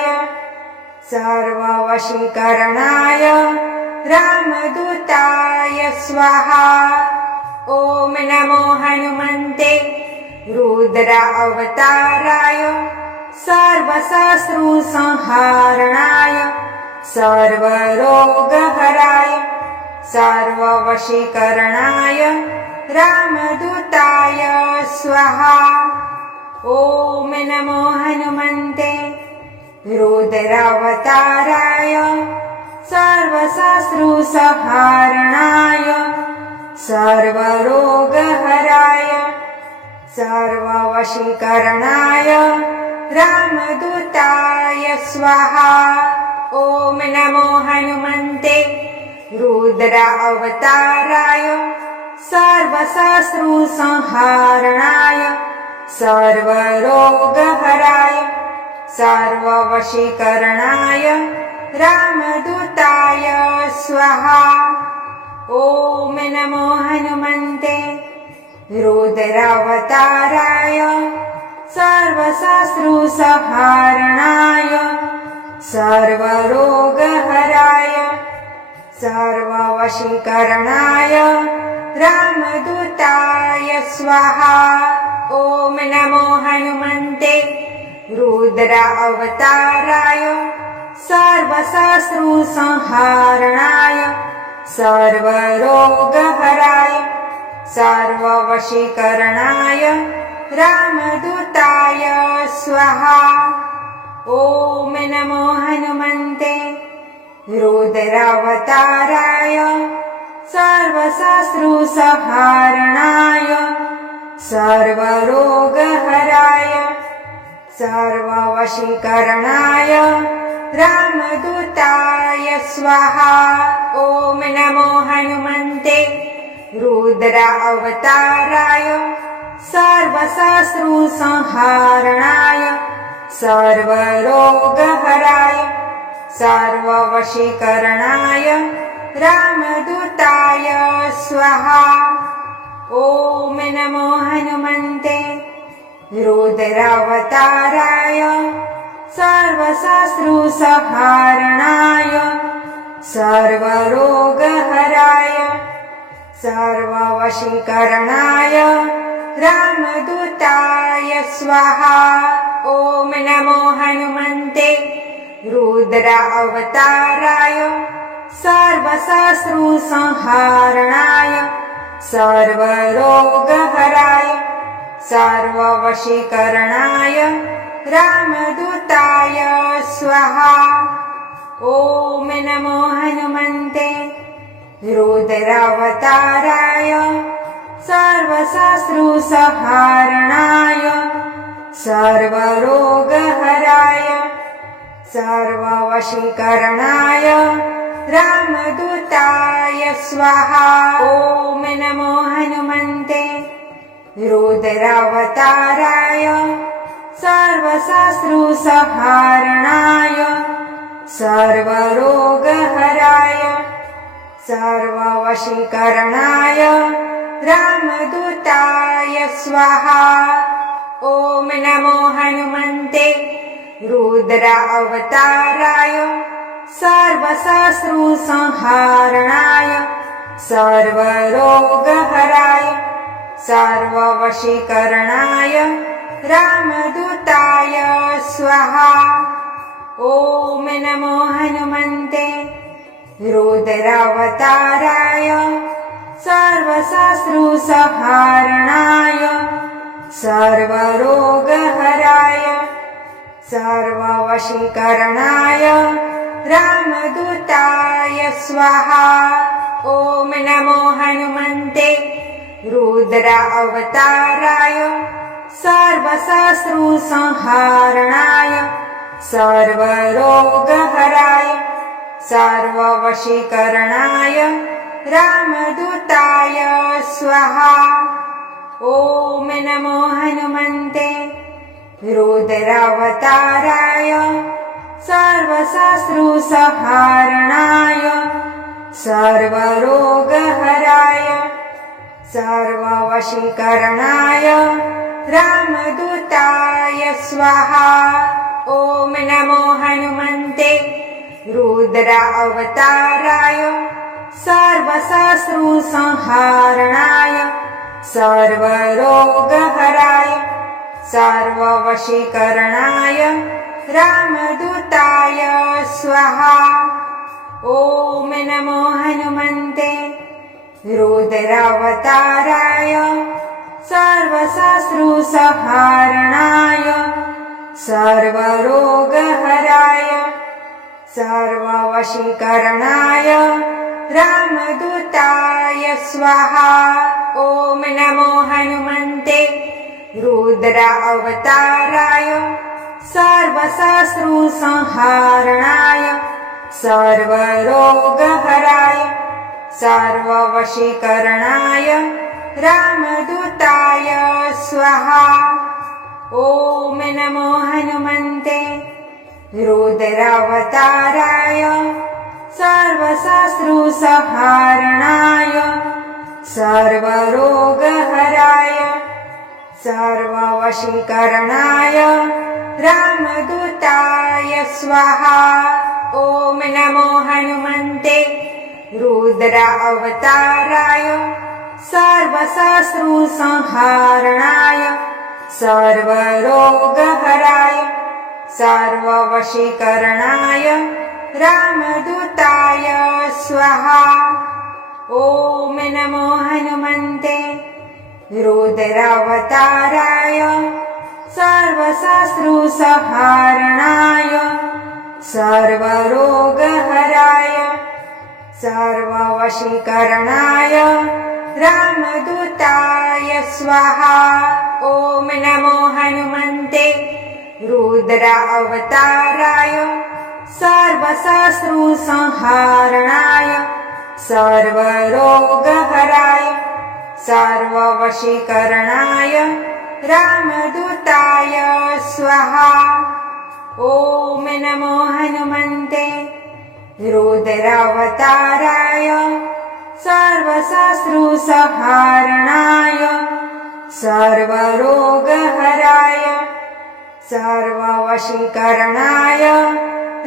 सर्ववशीकरणाय रामदूताय स्वाहा। ॐ नमो हनुमन्ते रुद्र अवताराय सर्वशत्रुसंहारणाय सर्वरोगहराय सर्ववशीकरणाय रामदूताय स्वाहा। ॐ नमो हनुमन्ते रुद्रावताराय सर्वशत्रुसंहारणाय सर्वरोगहराय सर्ववशीकरणाय रामदूताय स्वाहा। ॐ नमो हनुमन्ते रुद्रावताराय सर्वशत्रुसंहारणाय सर्वरोगहराय सर्ववशीकरणाय रामदूताय स्वाहा। ॐ नमो हनुमन्ते रुद्रावताराय सर्वशत्रुसंहारणाय सर्वरोगहराय सर्ववशीकरणाय रामदूताय स्वाहा। ॐ नमो हनुमन्ते रुद्रावताराय सर्वशत्रुसंहारणाय सर्वरोगहराय सर्ववशीकरणाय रामदूताय स्वाहा। ॐ नमो हनुमन्ते रुद्रावताराय सर्वशत्रुसंहारणाय सर्वरोगहराय सर्ववशीकरणाय रामदूताय स्वाहा। ॐ नमो हनुमन्ते रुद्रावताराय सर्वशत्रुसंहारणाय सर्वरोगहराय सर्ववशीकरणाय रामदूताय स्वाहा। ॐ नमो हनुमन्ते रुद्रावताराय सर्वशत्रुसंहारणाय सर्वरोगहराय सर्ववशीकरणाय रामदूताय स्वाहा। ॐ नमो हनुमन्ते रुद्रावताराय सर्वशत्रुसंहारणाय सर्वरोगहराय सर्ववशीकरणाय रामदूताय स्वाहा। ॐ नमो हनुमन्ते रुद्रावताराय सर्वशत्रुसंहारणाय सर्वरोगहराय सर्ववशीकरणाय रामदूताय स्वाहा। ॐ नमो हनुमन्ते रुद्रावताराय सर्वशत्रुसंहारणाय सर्वरोगहराय सर्ववशीकरणाय रामदूताय स्वाहा। ॐ नमो हनुमन्ते रुद्रावताराय सर्वशत्रुसंहारणाय सर्वरोगहराय सर्ववशीकरणाय रामदूताय स्वाहा। ॐ नमो हनुमन्ते रुद्रावताराय सर्वशत्रुसंहारणाय सर्वरोगहराय सर्ववशीकरणाय रामदूताय स्वाहा। ॐ नमो हनुमन्ते रुद्रावताराय सर्वशत्रुसंहारणाय सर्वरोगहराय सर्ववशीकरणाय रामदूताय स्वाहा। ॐ नमो हनुमन्ते रुद्रावताराय सर्वशत्रुसंहारणाय सर्वरोगहराय सर्ववशीकरणाय रामदूताय स्वाहा। ॐ नमो हनुमन्ते रुद्रावताराय सर्वशत्रुसंहारणाय सर्वरोगहराय सर्ववशीकरणाय रामदूताय स्वाहा। ॐ नमो हनुमन्ते रुद्रावताराय सर्वशत्रुसंहारणाय सर्वरोगहराय सर्ववशीकरणाय रामदूताय स्वाहा। ॐ नमो हनुमन्ते रुद्र अवताराय सर्वशत्रुसंहारणाय सर्वरोगहराय सर्ववशीकरणाय रामदूताय स्वाहा। ॐ नमो हनुमन्ते रुद्रावताराय सर्वशत्रुसंहारणाय सर्वरोगहराय सर्ववशीकरणाय रामदूताय स्वाहा। ॐ नमो हनुमन्ते रुद्र अवताराय सर्वशत्रुसंहारणाय सर्वरोगहराय सर्ववशीकरणाय रामदूताय स्वाहा। ॐ नमो हनुमन्ते रुद्रावताराय सर्वशत्रुसंहारणाय सर्वरोगहराय सर्ववशीकरणाय रामदूताय स्वाहा। ॐ नमो हनुमन्ते रुद्र अवताराय सर्वशत्रुसंहारणाय सर्वरोगहराय सर्ववशीकरणाय रामदूताय स्वाहा। ॐ नमो हनुमन्ते रुद्रावताराय सर्वशत्रुसंहारणाय सर्वरोगहराय सर्ववशीकरणाय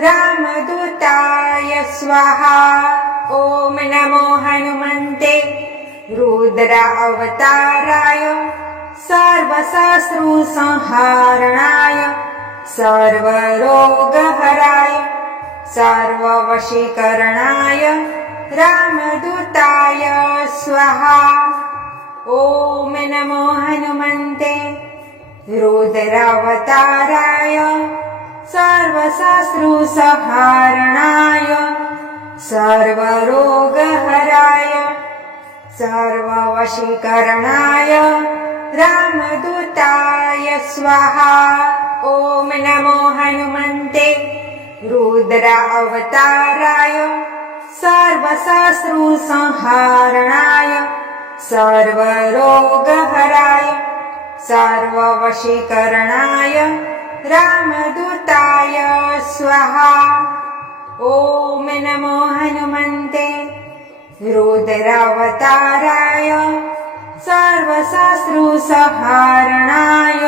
रामदूताय स्वाहा। ॐ नमो हनुमन्ते रुद्र अवताराय सर्वशत्रुसंहारणाय सर्वरोगहराय सर्ववशीकरणाय रामदूताय स्वाहा। ॐ नमो हनुमन्ते रुद्रावताराय सर्वशत्रुसंहारणाय सर्वरोगहराय सर्ववशीकरणाय रामदूताय स्वाहा। ॐ नमो हनुमन्ते रुद्र अवताराय सर्वशत्रुसंहारणाय सर्वरोगहराय सर्ववशीकरणाय रामदूताय स्वाहा। ॐ नमो हनुमन्ते रुद्रावताराय सर्वशत्रुसंहारणाय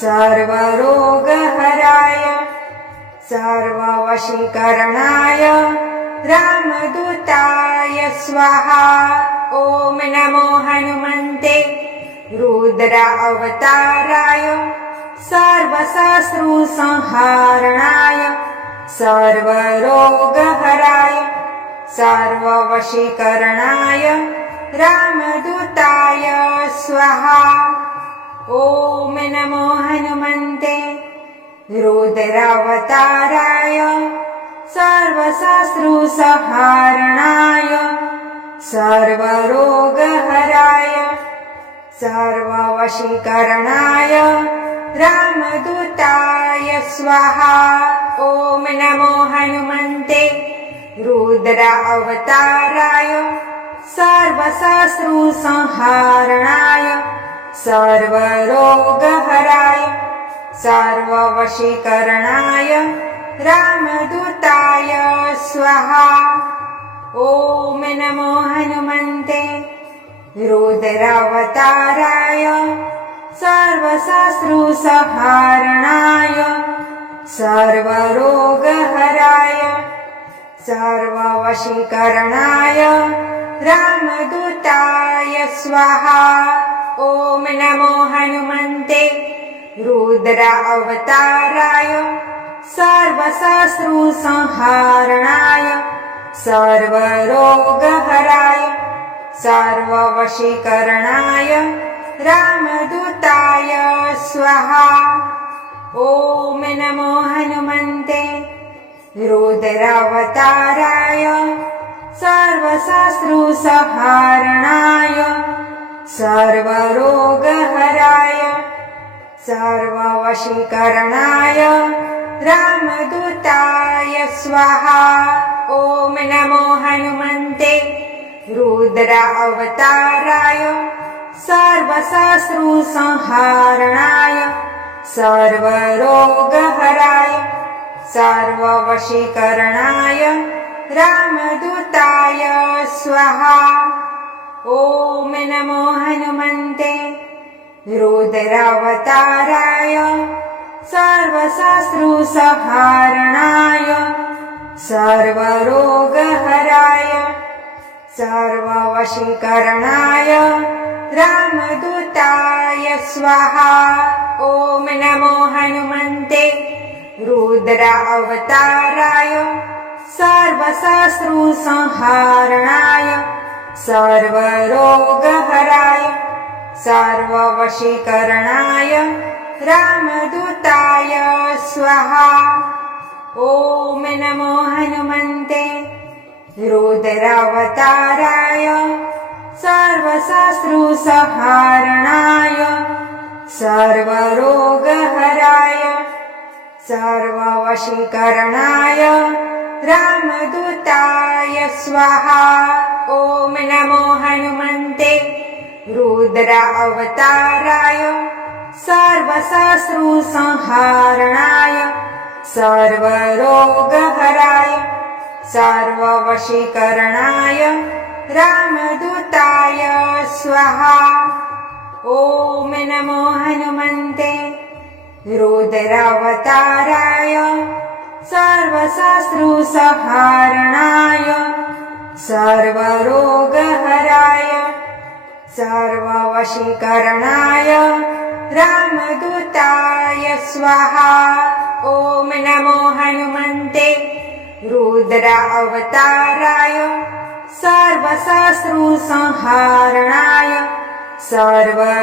सर्वरोगहराय सर्ववशीकरणाय रामदूताय स्वाहा। ॐ नमो हनुमन्ते रुद्र अवताराय सर्वशत्रुसंहारणाय सर्वरोगहराय सर्ववशीकरणाय रामदूताय स्वाहा। ॐ नमो हनुमन्ते रुद्रावताराय सर्वशत्रुसंहारणाय सर्वरोगहराय सर्ववशीकरणाय रामदूताय स्वाहा। ॐ नमो हनुमन्ते रुद्र अवताराय सर्वशत्रुसंहारणाय सर्वरोगहराय सर्ववशीकरणाय रामदूताय स्वाहा। ॐ नमो हनुमन्ते रुद्रावताराय सर्वशत्रुसंहारणाय सर्वरोगहराय सर्ववशीकरणाय रामदूताय स्वाहा। ॐ नमो हनुमन्ते रुद्र अवताराय सर्वशत्रुसंहारणाय सर्वरोगहराय सर्ववशीकरणाय रामदूताय स्वाहा। ॐ नमो हनुमन्ते रुद्रावताराय सर्वशत्रुसंहारणाय सर्वरोगहराय सर्ववशीकरणाय रामदूताय स्वाहा। ॐ नमो हनुमन्ते रुद्र अवताराय सर्वशत्रुसंहारणाय सर्वरोगहराय सर्ववशीकरणाय रामदूताय स्वाहा। ॐ नमो हनुमन्ते रुद्रावताराय सर्वशत्रुसंहारणाय सर्वरोगहराय सर्ववशीकरणाय रामदूताय स्वाहा। ॐ नमो हनुमन्ते रुद्र अवताराय सर्वशत्रुसंहारणाय सर्वरोगहराय सर्ववशीकरणाय रामदूताय स्वाहा। ॐ नमो हनुमन्ते रुद्रावताराय सर्वशत्रुसंहारणाय सर्वरोगहराय सर्ववशीकरणाय रामदूताय स्वाहा। ॐ नमो हनुमन्ते रुद्र अवताराय सर्वशत्रुसंहारणाय सर्वरोगहराय सर्ववशीकरणाय रामदूताय स्वाहा। ॐ नमो हनुमन्ते रुद्रावताराय सर्वशत्रुसंहारणाय सर्वरोगहराय सर्ववशीकरणाय रामदूताय स्वाहा। ॐ नमो हनुमन्ते रुद्र अवताराय सर्वशत्रुसंहारणाय सर्वरोगहराय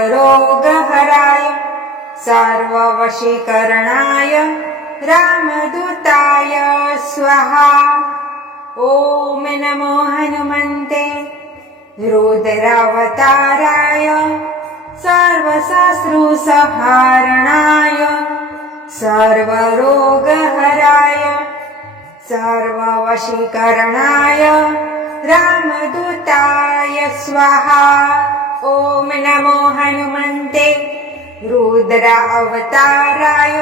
सर्ववशीकरणाय रामदूताय स्वाहा। ॐ नमो हनुमन्ते रुद्रावताराय सर्वशत्रुसंहारणाय सर्वरोगहराय सर्ववशीकरणाय रामदूताय स्वाहा। ॐ नमो हनुमन्ते रुद्र अवताराय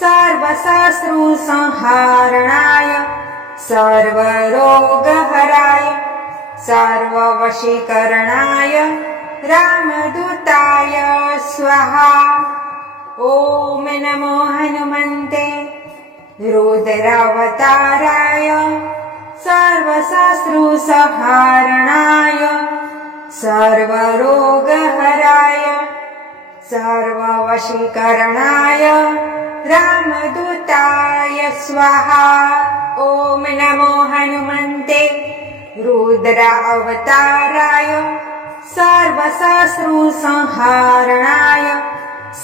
सर्वशत्रुसंहारणाय सर्वरोगहराय सर्ववशीकरणाय रामदूताय स्वाहा। ॐ नमो हनुमन्ते रुद्रावताराय सर्वशत्रुसंहारणाय सर्वरोगहराय सर्ववशीकरणाय रामदूताय स्वाहा। ॐ नमो हनुमन्ते रुद्र अवताराय सर्वशत्रुसंहारणाय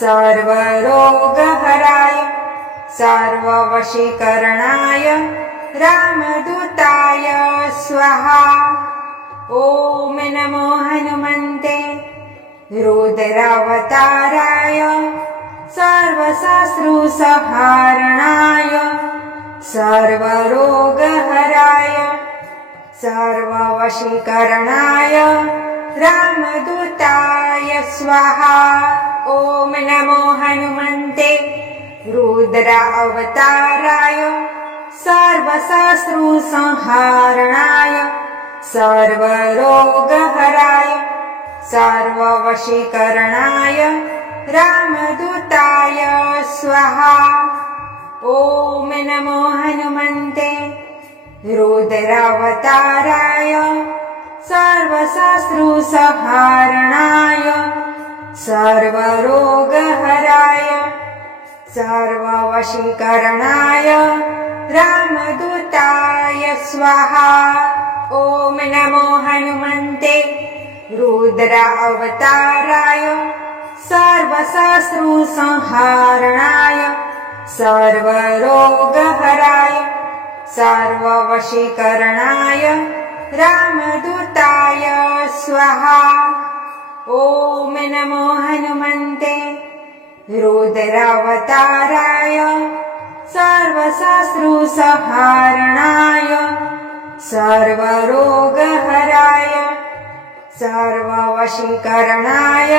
सर्वरोगहराय सर्ववशीकरणाय रामदूताय स्वाहा। ॐ नमो हनुमन्ते रुद्रावताराय सर्वशत्रुसंहारणाय सर्वरोगहराय सर्ववशीकरणाय रामदूताय स्वाहा। ॐ नमो हनुमन्ते रुद्र अवताराय सर्वशत्रुसंहारणाय सर्वरोगहराय सर्ववशीकरणाय रामदूताय स्वाहा। ॐ नमो हनुमन्ते रुद्रावताराय सर्वशत्रुसंहारणाय सर्वरोगहराय सर्ववशीकरणाय रामदूताय स्वाहा। ॐ नमो हनुमन्ते रुद्र अवताराय सर्वशत्रुसंहारणाय सर्वरोगहराय सर्ववशीकरणाय रामदूताय स्वाहा। ॐ नमो हनुमन्ते रुद्रावताराय सर्वशत्रुसंहारणाय सर्वरोगहराय सर्ववशीकरणाय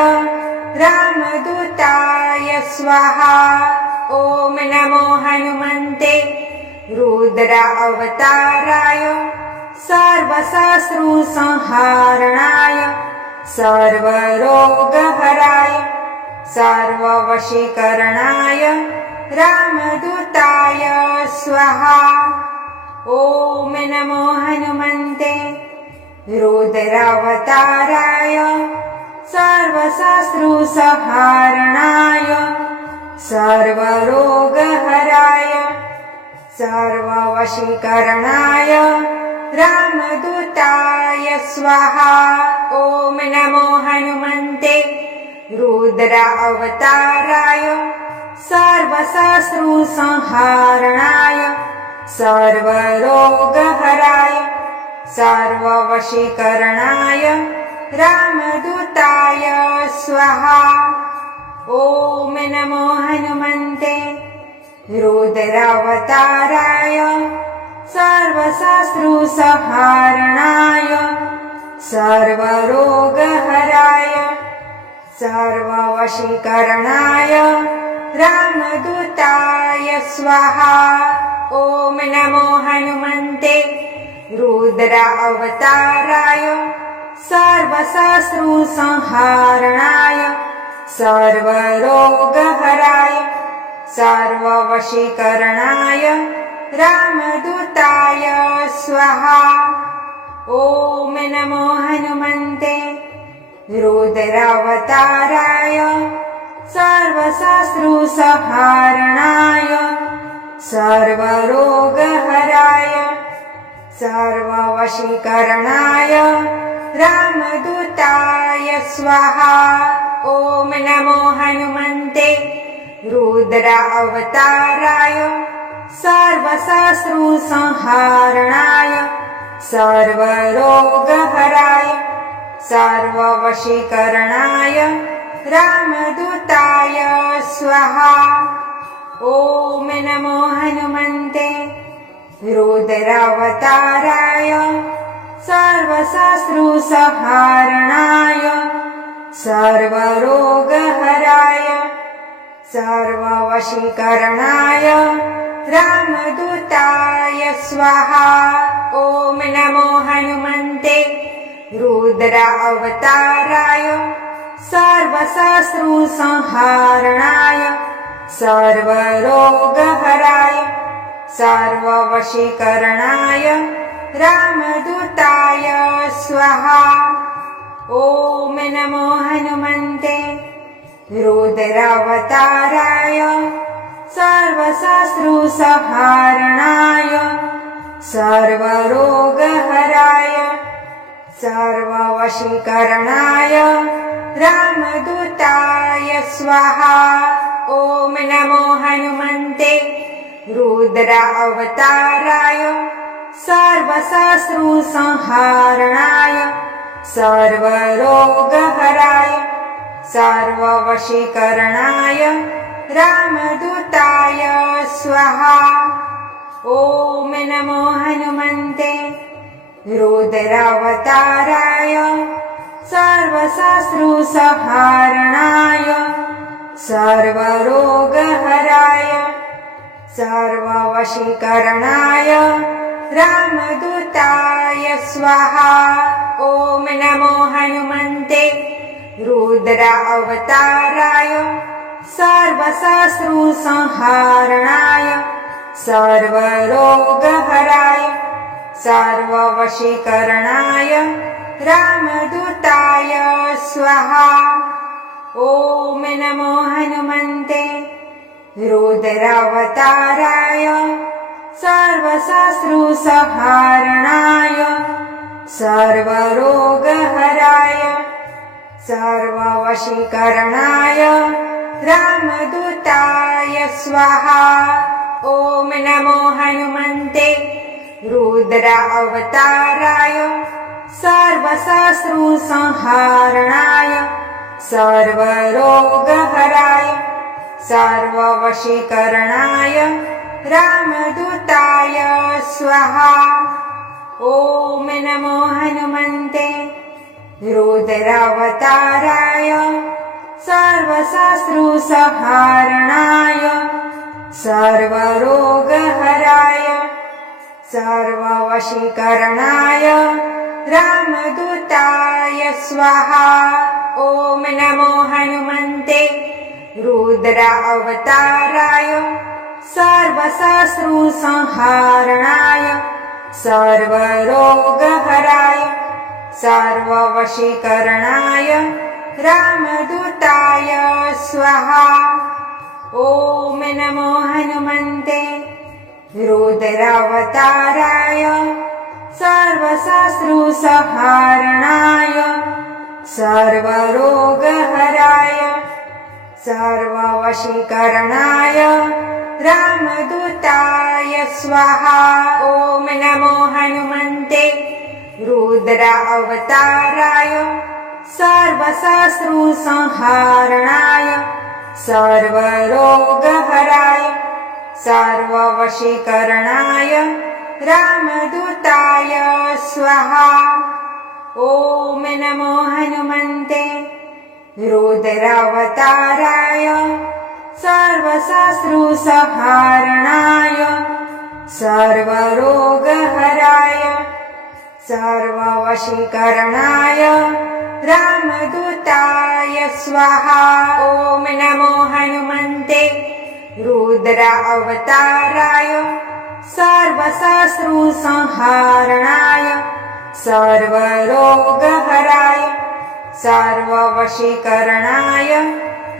रामदूताय स्वाहा। ॐ नमो हनुमन्ते रुद्र अवताराय सर्वशत्रुसंहारणाय सर्वरोगहराय सर्ववशीकरणाय रामदूताय स्वाहा। ॐ नमो हनुमन्ते रुद्रावताराय सर्वशत्रुसंहारणाय सर्वरोगहराय सर्ववशीकरणाय रामदूताय स्वाहा। ॐ नमो हनुमन्ते रुद्र अवताराय सर्वशत्रुसंहारणाय सर्वरोगहराय सर्ववशीकरणाय रामदूताय स्वाहा। ॐ नमो हनुमन्ते रुद्रावताराय सर्वशत्रुसंहारणाय सर्वरोगहराय सर्ववशीकरणाय रामदूताय स्वाहा। ॐ नमो हनुमन्ते रुद्र अवताराय सर्वशत्रुसंहारणाय सर्वरोगहराय सर्ववशीकरणाय रामदूताय स्वाहा। ॐ नमो हनुमन्ते रुद्रावताराय सर्वशत्रुसंहारणाय सर्वरोगहराय सर्ववशीकरणाय रामदूताय स्वाहा। ॐ नमो हनुमन्ते रुद्र अवताराय सर्वशत्रुसंहारणाय सर्वरोगहराय सर्ववशीकरणाय रामदूताय स्वाहा। ॐ नमो हनुमन्ते रुद्रावताराय सर्वशत्रुसंहारणाय सर्वरोगहराय सर्ववशीकरणाय रामदूताय स्वाहा। ॐ नमो हनुमन्ते रुद्र अवताराय सर्वशत्रुसंहारणाय सर्वरोगहराय सर्ववशीकरणाय रामदूताय स्वाहा। ॐ नमो हनुमन्ते रुद्रावताराय सर्वशत्रुसंहारणाय सर्वरोगहराय सर्ववशीकरणाय रामदूताय स्वाहा। ॐ नमो हनुमन्ते रुद्र अवताराय सर्वशत्रुसंहारणाय सर्वरोगहराय सर्ववशीकरणाय रामदूताय स्वाहा। ॐ नमो हनुमन्ते रुद्रावताराय सर्वशत्रुसंहारणाय सर्वरोगहराय सर्ववशीकरणाय रामदूताय स्वाहा। ॐ नमो हनुमन्ते रुद्र अवताराय सर्वशत्रुसंहारणाय सर्वरोगहराय सर्ववशीकरणाय रामदूताय स्वाहा। ॐ नमो हनुमन्ते रुद्रावताराय सर्वशत्रुसंहारणाय सर्वरोगहराय सर्ववशीकरणाय रामदूताय स्वाहा। ॐ नमो हनुमन्ते रुद्र अवताराय सर्वशत्रुसंहारणाय सर्वरोगहराय सर्ववशीकरणाय रामदूताय स्वाहा। ॐ नमो हनुमन्ते रुद्रावताराय सर्वशत्रुसंहारणाय सर्वरोगहराय सर्ववशीकरणाय रामदूताय स्वाहा। ॐ नमो हनुमन्ते रुद्र अवताराय सर्वशत्रुसंहारणाय सर्वरोगहराय सर्ववशीकरणाय रामदूताय स्वाहा। ॐ नमो हनुमन्ते रुद्रावताराय सर्वशत्रुसंहारणाय सर्वरोगहराय सर्ववशीकरणाय रामदूताय स्वाहा। ॐ नमो हनुमन्ते रुद्र अवताराय सर्वशत्रुसंहारणाय सर्वरोगहराय सर्ववशीकरणाय रामदूताय स्वाहा। ॐ नमो हनुमन्ते रुद्रावताराय सर्वशत्रुसंहारणाय सर्वरोगहराय सर्ववशीकरणाय रामदूताय स्वाहा। ॐ नमो हनुमन्ते रुद्र अवताराय सर्वशत्रुसंहारणाय सर्वरोगहराय सर्ववशीकरणाय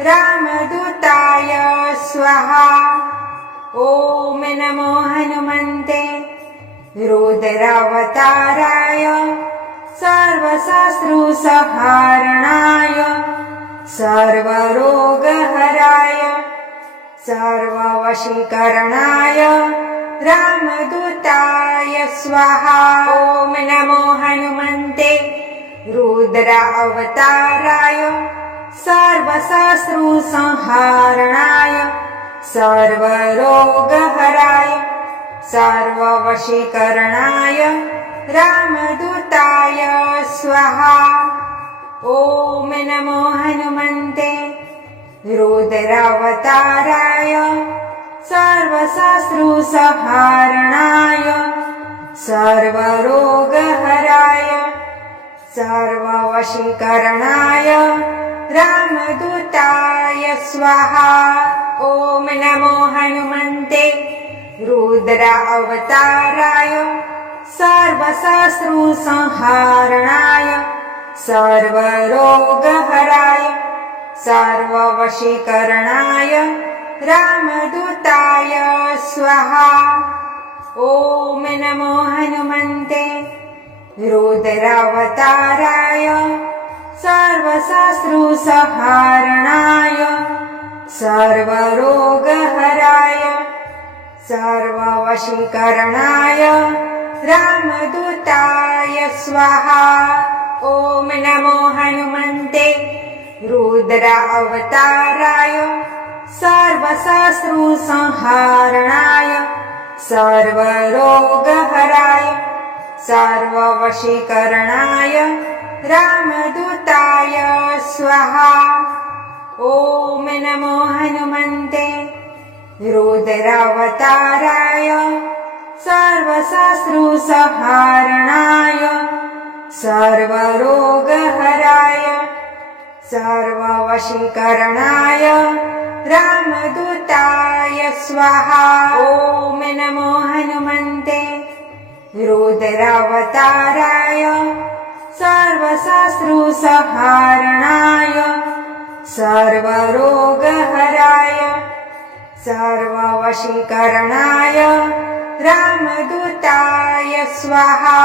रामदूताय स्वाहा। ॐ नमो हनुमन्ते रुद्रावताराय सर्वशत्रुसंहारणाय सर्वरोगहराय सर्ववशीकरणाय रामदूताय स्वाहा। ॐ नमो हनुमन्ते रुद्र अवताराय सर्वशत्रुसंहारणाय सर्वरोगहराय सर्ववशीकरणाय रामदूताय स्वाहा। ॐ नमो हनुमन्ते रुद्रावताराय सर्वशत्रुसंहारणाय सर्वरोगहराय सर्ववशीकरणाय रामदूताय स्वाहा। ॐ नमो हनुमन्ते रुद्र अवताराय सर्वशत्रुसंहारणाय सर्वरोगहराय सर्ववशीकरणाय रामदूताय स्वाहा। ॐ नमो हनुमन्ते रुद्रावताराय सर्वशत्रुसंहारणाय सर्वरोगहराय सर्ववशीकरणाय रामदूताय स्वाहा। ॐ नमो हनुमन्ते रुद्र अवताराय सर्वशत्रुसंहारणाय सर्वरोगहराय सर्ववशीकरणाय रामदूताय स्वाहा। ॐ नमो हनुमन्ते रुद्रावताराय सर्वशत्रुसंहारणाय सर्वरोगहराय सर्ववशीकरणाय रामदूताय स्वाहा। ॐ नमो हनुमन्ते रुद्रावताराय सर्वशत्रुसंहारणाय सर्वरोगहराय सर्ववशीकरणाय रामदूताय स्वाहा।